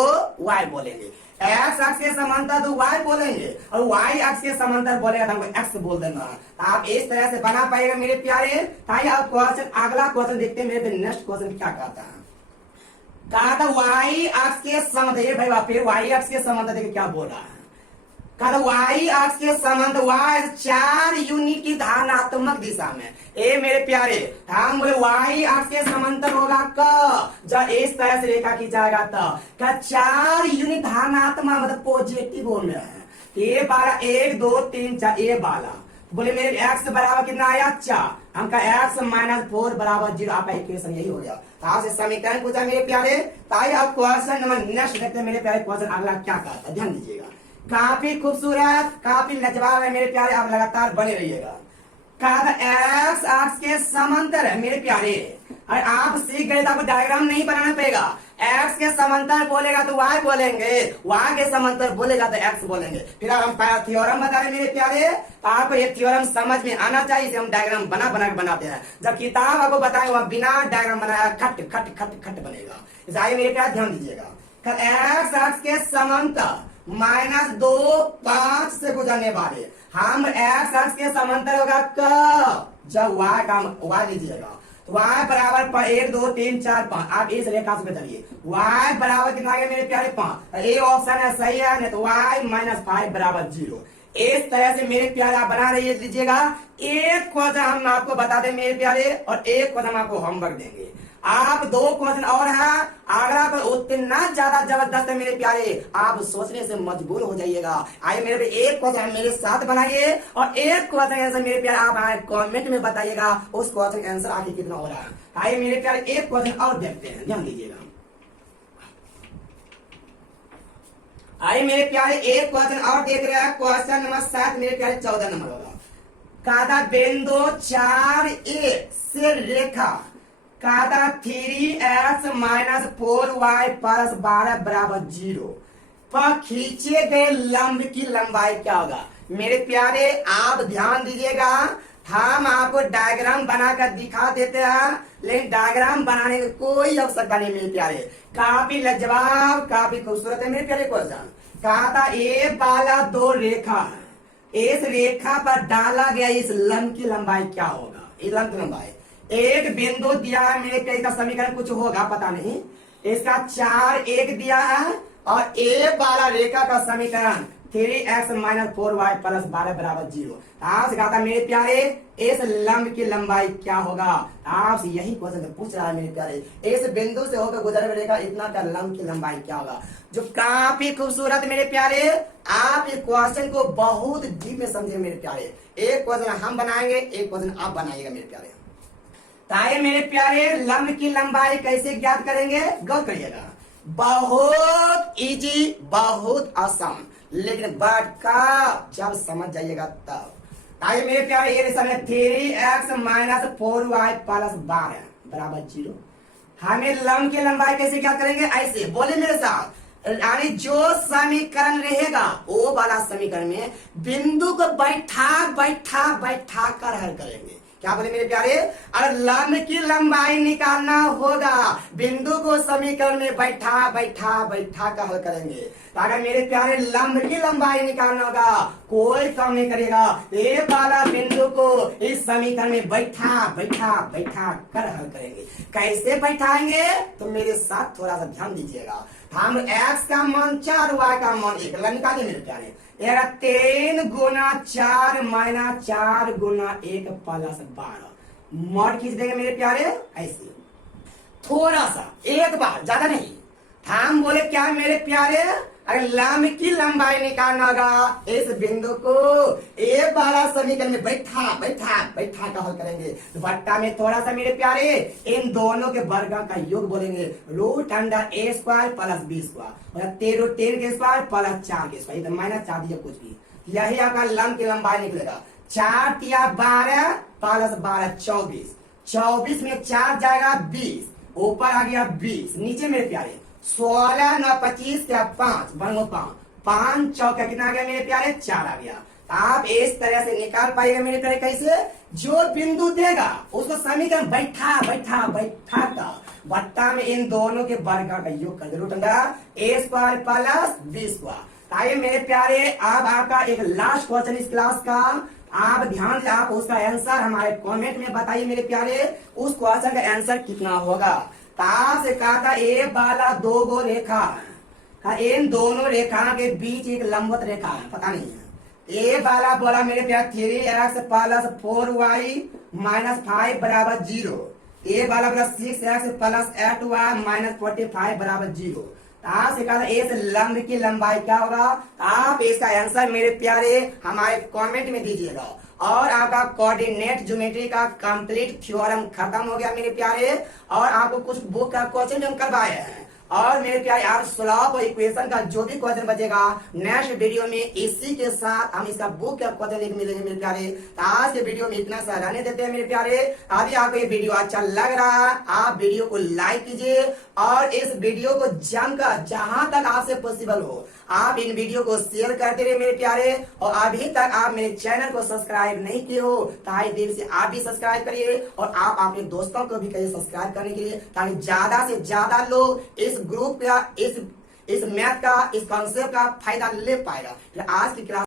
y बोलेंगे। x अक्ष के समांतर तो y बोलेंगे, और y अक्ष के समांतर बोलेगा तो हमको x बोल देना। आप इस तरह से बना पाएगा मेरे प्यारे। ताकि आप क्वेश्चन अगला क्वेश्चन देखते हैं मेरे नेक्स्ट क्वेश्चन क्या कहता है। कहा था y अक्ष के समांतर, भाई फिर y अक्ष के समांतर देखिए क्या बोल रहा है। y अक्ष के समांतर y 4 यूनिट की धनात्मक दिशा में। ए मेरे प्यारे हम बोले y अक्ष के समांतर होगा कब, जब इस तरह से रेखा खींचाएगा तब। 4 यूनिट धनात्मक मतलब पॉजिटिव बोल रहे हैं। ये बाला 1 2 3 4 ए बाला बोले मेरे x बराबर कितना आया 4, हमका x माइनस 4 बराबर 0। आपका इक्वेशन यही हो गया। आपसे समीकरण पूछा मेरे प्यारे। ताकि आप क्वेश्चन नंबर नेक्स्ट देखते हैं मेरे प्यारे। क्वेश्चन अगला क्या कहता है ध्यान दीजिएगा, काफी खूबसूरत काफी लाजवाब है मेरे प्यारे, आप लगातार बने रहिएगा। कहा था एक्स अक्ष के समांतर है मेरे प्यारे। और आप सीख गए तो आपको डायग्राम नहीं बनाना पड़ेगा। एक्स के समांतर बोलेगा तो वाई बोलेंगे, वाई के समांतर बोलेगा तो एक्स बोलेंगे। फिर हम थ्योरम बता रहे मेरे प्यारे, आपको ये थ्योरम समझ में आना चाहिए। इसे हम डायग्राम बना बना के बनाते हैं। जब किताब आपको बताए वह बिना डायग्राम बनाया खट खट खट खट बनेगा। इस आइए मेरे प्यारे ध्यान दीजिएगा। एक्स अक्ष के समांतर -2 5 से गुजरने वाले हम एक्स अक्ष के समांतर होगा कब, जब y का y लीजिएगा तो y बराबर 1 2 3 4 5। आप इस रेखा से चलिए y बराबर कितना है मेरे प्यारे 5। ये ऑप्शन है सही है, नहीं तो y -5 बराबर 0। इस तरह से मेरे प्यारे आप बना रही लीजिएगा। एक क्वेश्चन हम आपको बता दें मेरे प्यारे, और एक क्वेश्चन आपको होमवर्क देंगे। आप 2 क्वेश्चन और है, आगरा पर उतना ज्यादा जबरदस्त है मेरे प्यारे, आप सोचने से मजबूर हो जाइएगा। आइए मेरे एक क्वेश्चन मेरे साथ बनाइए, और एक क्वेश्चन आंसर मेरे प्यारे आप कमेंट में बताइएगा उस क्वेश्चन आंसर आगे कितना हो रहा है। आइए मेरे प्यारे एक क्वेश्चन और देखते हैं, ध्यान दीजिएगा। आइए मेरे प्यारे एक क्वेश्चन और देख रहे हैं। क्वेश्चन नंबर 7 मेरे प्यारे 14 नंबर होगा। कहा बिंदु 4A से रेखा कहा 3x - 4y + 12 बराबर 0 पर खींचे गए लंब की लंबाई क्या होगा। मेरे प्यारे आप ध्यान दीजिएगा, हम आपको डायग्राम बनाकर दिखा देते हैं, लेकिन डायग्राम बनाने की कोई आवश्यकता नहीं मेरे प्यारे। काफी लाजवाब काफी खूबसूरत है मेरे प्यारे क्वेश्चन। कहा था ए वाला 2 रेखा है, इस रेखा पर डाला गया इस लंब की लंबाई क्या होगा। इस लंब की लंबाई एक बिंदु दिया है मेरे प्यारे, का समीकरण कुछ होगा पता नहीं। इसका 4 1 दिया है, और ए वाला रेखा का समीकरण 3x - 4y + 12 बराबर 0। आपसे कहा था मेरे प्यारे इस लंब की लंबाई क्या होगा। आपसे यही क्वेश्चन पूछ रहा है मेरे प्यारे, इस बिंदु से होकर गुजरने रेखा इतना का लंब की लंबाई क्या होगा, जो काफी खूबसूरत मेरे प्यारे। आप इस क्वेश्चन को बहुत डीप में समझे मेरे प्यारे। एक क्वेश्चन हम बनाएंगे, एक क्वेश्चन आप बनाइएगा मेरे प्यारे। ताए मेरे प्यारे लंब की लंबाई कैसे ज्ञात करेंगे, गौर करिएगा। बहुत इजी बहुत आसान, लेकिन बट का जब समझ जाइएगा तब। ताए मेरे प्यारे ये समय 3x - 4y + 12 बराबर 0। हमें लंब की लंबाई कैसे ज्ञात करेंगे, ऐसे बोले मेरे साथ। यानी जो समीकरण रहेगा वो वाला समीकरण में बिंदु को बैठा बैठा बैठा कर हल करेंगे। क्या बोले मेरे प्यारे, अरे लंब की लंबाई निकालना होगा, बिंदु को समीकरण में बैठा बैठा बैठा कर हल करेंगे। तो अगर मेरे प्यारे लंब की लंबाई निकालना होगा, कोई काम नहीं करेगा, एक वाला बिंदु को इस समीकरण में बैठा बैठा बैठा कर हल करेंगे। कैसे बैठाएंगे तो मेरे साथ थोड़ा सा ध्यान दीजिएगा। हम x का मान 4, y का मान 1 निकालिए मेरे प्यारे। 3 गुना 4 माइनस 4 गुना 1 प्लस 12 मॉड खींच देंगे मेरे प्यारे ऐसे, थोड़ा सा, एक बार, ज्यादा नहीं। हम बोले क्या मेरे प्यारे, अगर लंब की लंबाई निकालना होगा, इस बिंदु को एक वाला समीकरण में बैठा बैठा बैठा का हल करेंगे। तो बट्टा में थोड़ा सा मेरे प्यारे इन दोनों के वर्ग का योग बोलेंगे, रूट अंडर ए स्क्वायर प्लस बी स्क्वायर, 13 के स्क्वायर प्लस 4 के स्क्वायर, माइनस 4 दिया कुछ भी, यही आपका लंब की लंबाई निकलेगा। 4 तिया 12 प्लस 12 24, 24 में 4 जाएगा 20, ऊपर आ गया 20, नीचे मेरे प्यारे 16 9 25 क्या 5 बनों 5 चौका कितना आ गया मेरे प्यारे 4 आ गया। आप इस तरह से निकाल पाएंगे मेरे प्यारे। कैसे, जो बिंदु देगा उसको समीकरण बैठा बैठा बैठा का बट्टा में इन दोनों के वर्ग का योग कर दे, रूट अंडर ए स्क्वायर प्लस बी स्क्वायर। आइए मेरे प्यारे, अब आपका एक लास्ट क्वेश्चन इस क्लास का, आप ध्यान से आप उसका आंसर हमारे कमेंट में बताइए मेरे प्यारे, उस क्वेश्चन का आंसर कितना होगा। तार से कहा था ए वाला 2 गो रेखा है, इन दोनों रेखा के बीच एक लंबवत रेखा है, पता नहीं है। ए वाला बोला मेरे प्यार 3x प्लस 4y माइनस 5 बराबर 0, ए वाला बोला 6x प्लस 8y माइनस 45 बराबर 0। तार से कहा था इस लंब की लंबाई क्या होगा। आप इसका आंसर मेरे प्यारे हमारे कमेंट में दीजिएगा। और आपका कोऑर्डिनेट ज्योमेट्री का कंप्लीट थ्योरम खत्म हो गया मेरे प्यारे, और आपको कुछ बुक का क्वेश्चन हम करवाए हैं। और मेरे प्यारे आप स्लॉप और इक्वेशन का जो भी क्वेश्चन बचेगा नेक्स्ट वीडियो में इसी के साथ हम इसका बुक का क्वेश्चन लेके मिलेंगे मेरे प्यारे। तो आज के वीडियो में इतना सा रहने देते हैं मेरे प्यारे। अभी आपको ये वीडियो अच्छा लग रहा है, आप वीडियो को लाइक कीजिए और इस वीडियो को जमकर जहां तक आपसे पॉसिबल हो आप इन वीडियो को शेयर करते रहे मेरे प्यारे। और अभी तक आप मेरे चैनल को सब्सक्राइब नहीं किए हो तो आइए दिल से आप भी सब्सक्राइब करिए, और आप अपने दोस्तों को भी कहिए सब्सक्राइब करने के लिए, ताकि ज्यादा से ज्यादा लोग इस ग्रुप का इस मैथ का इस कॉन्सेप्ट का फायदा ले पाएगा। आज की क्लास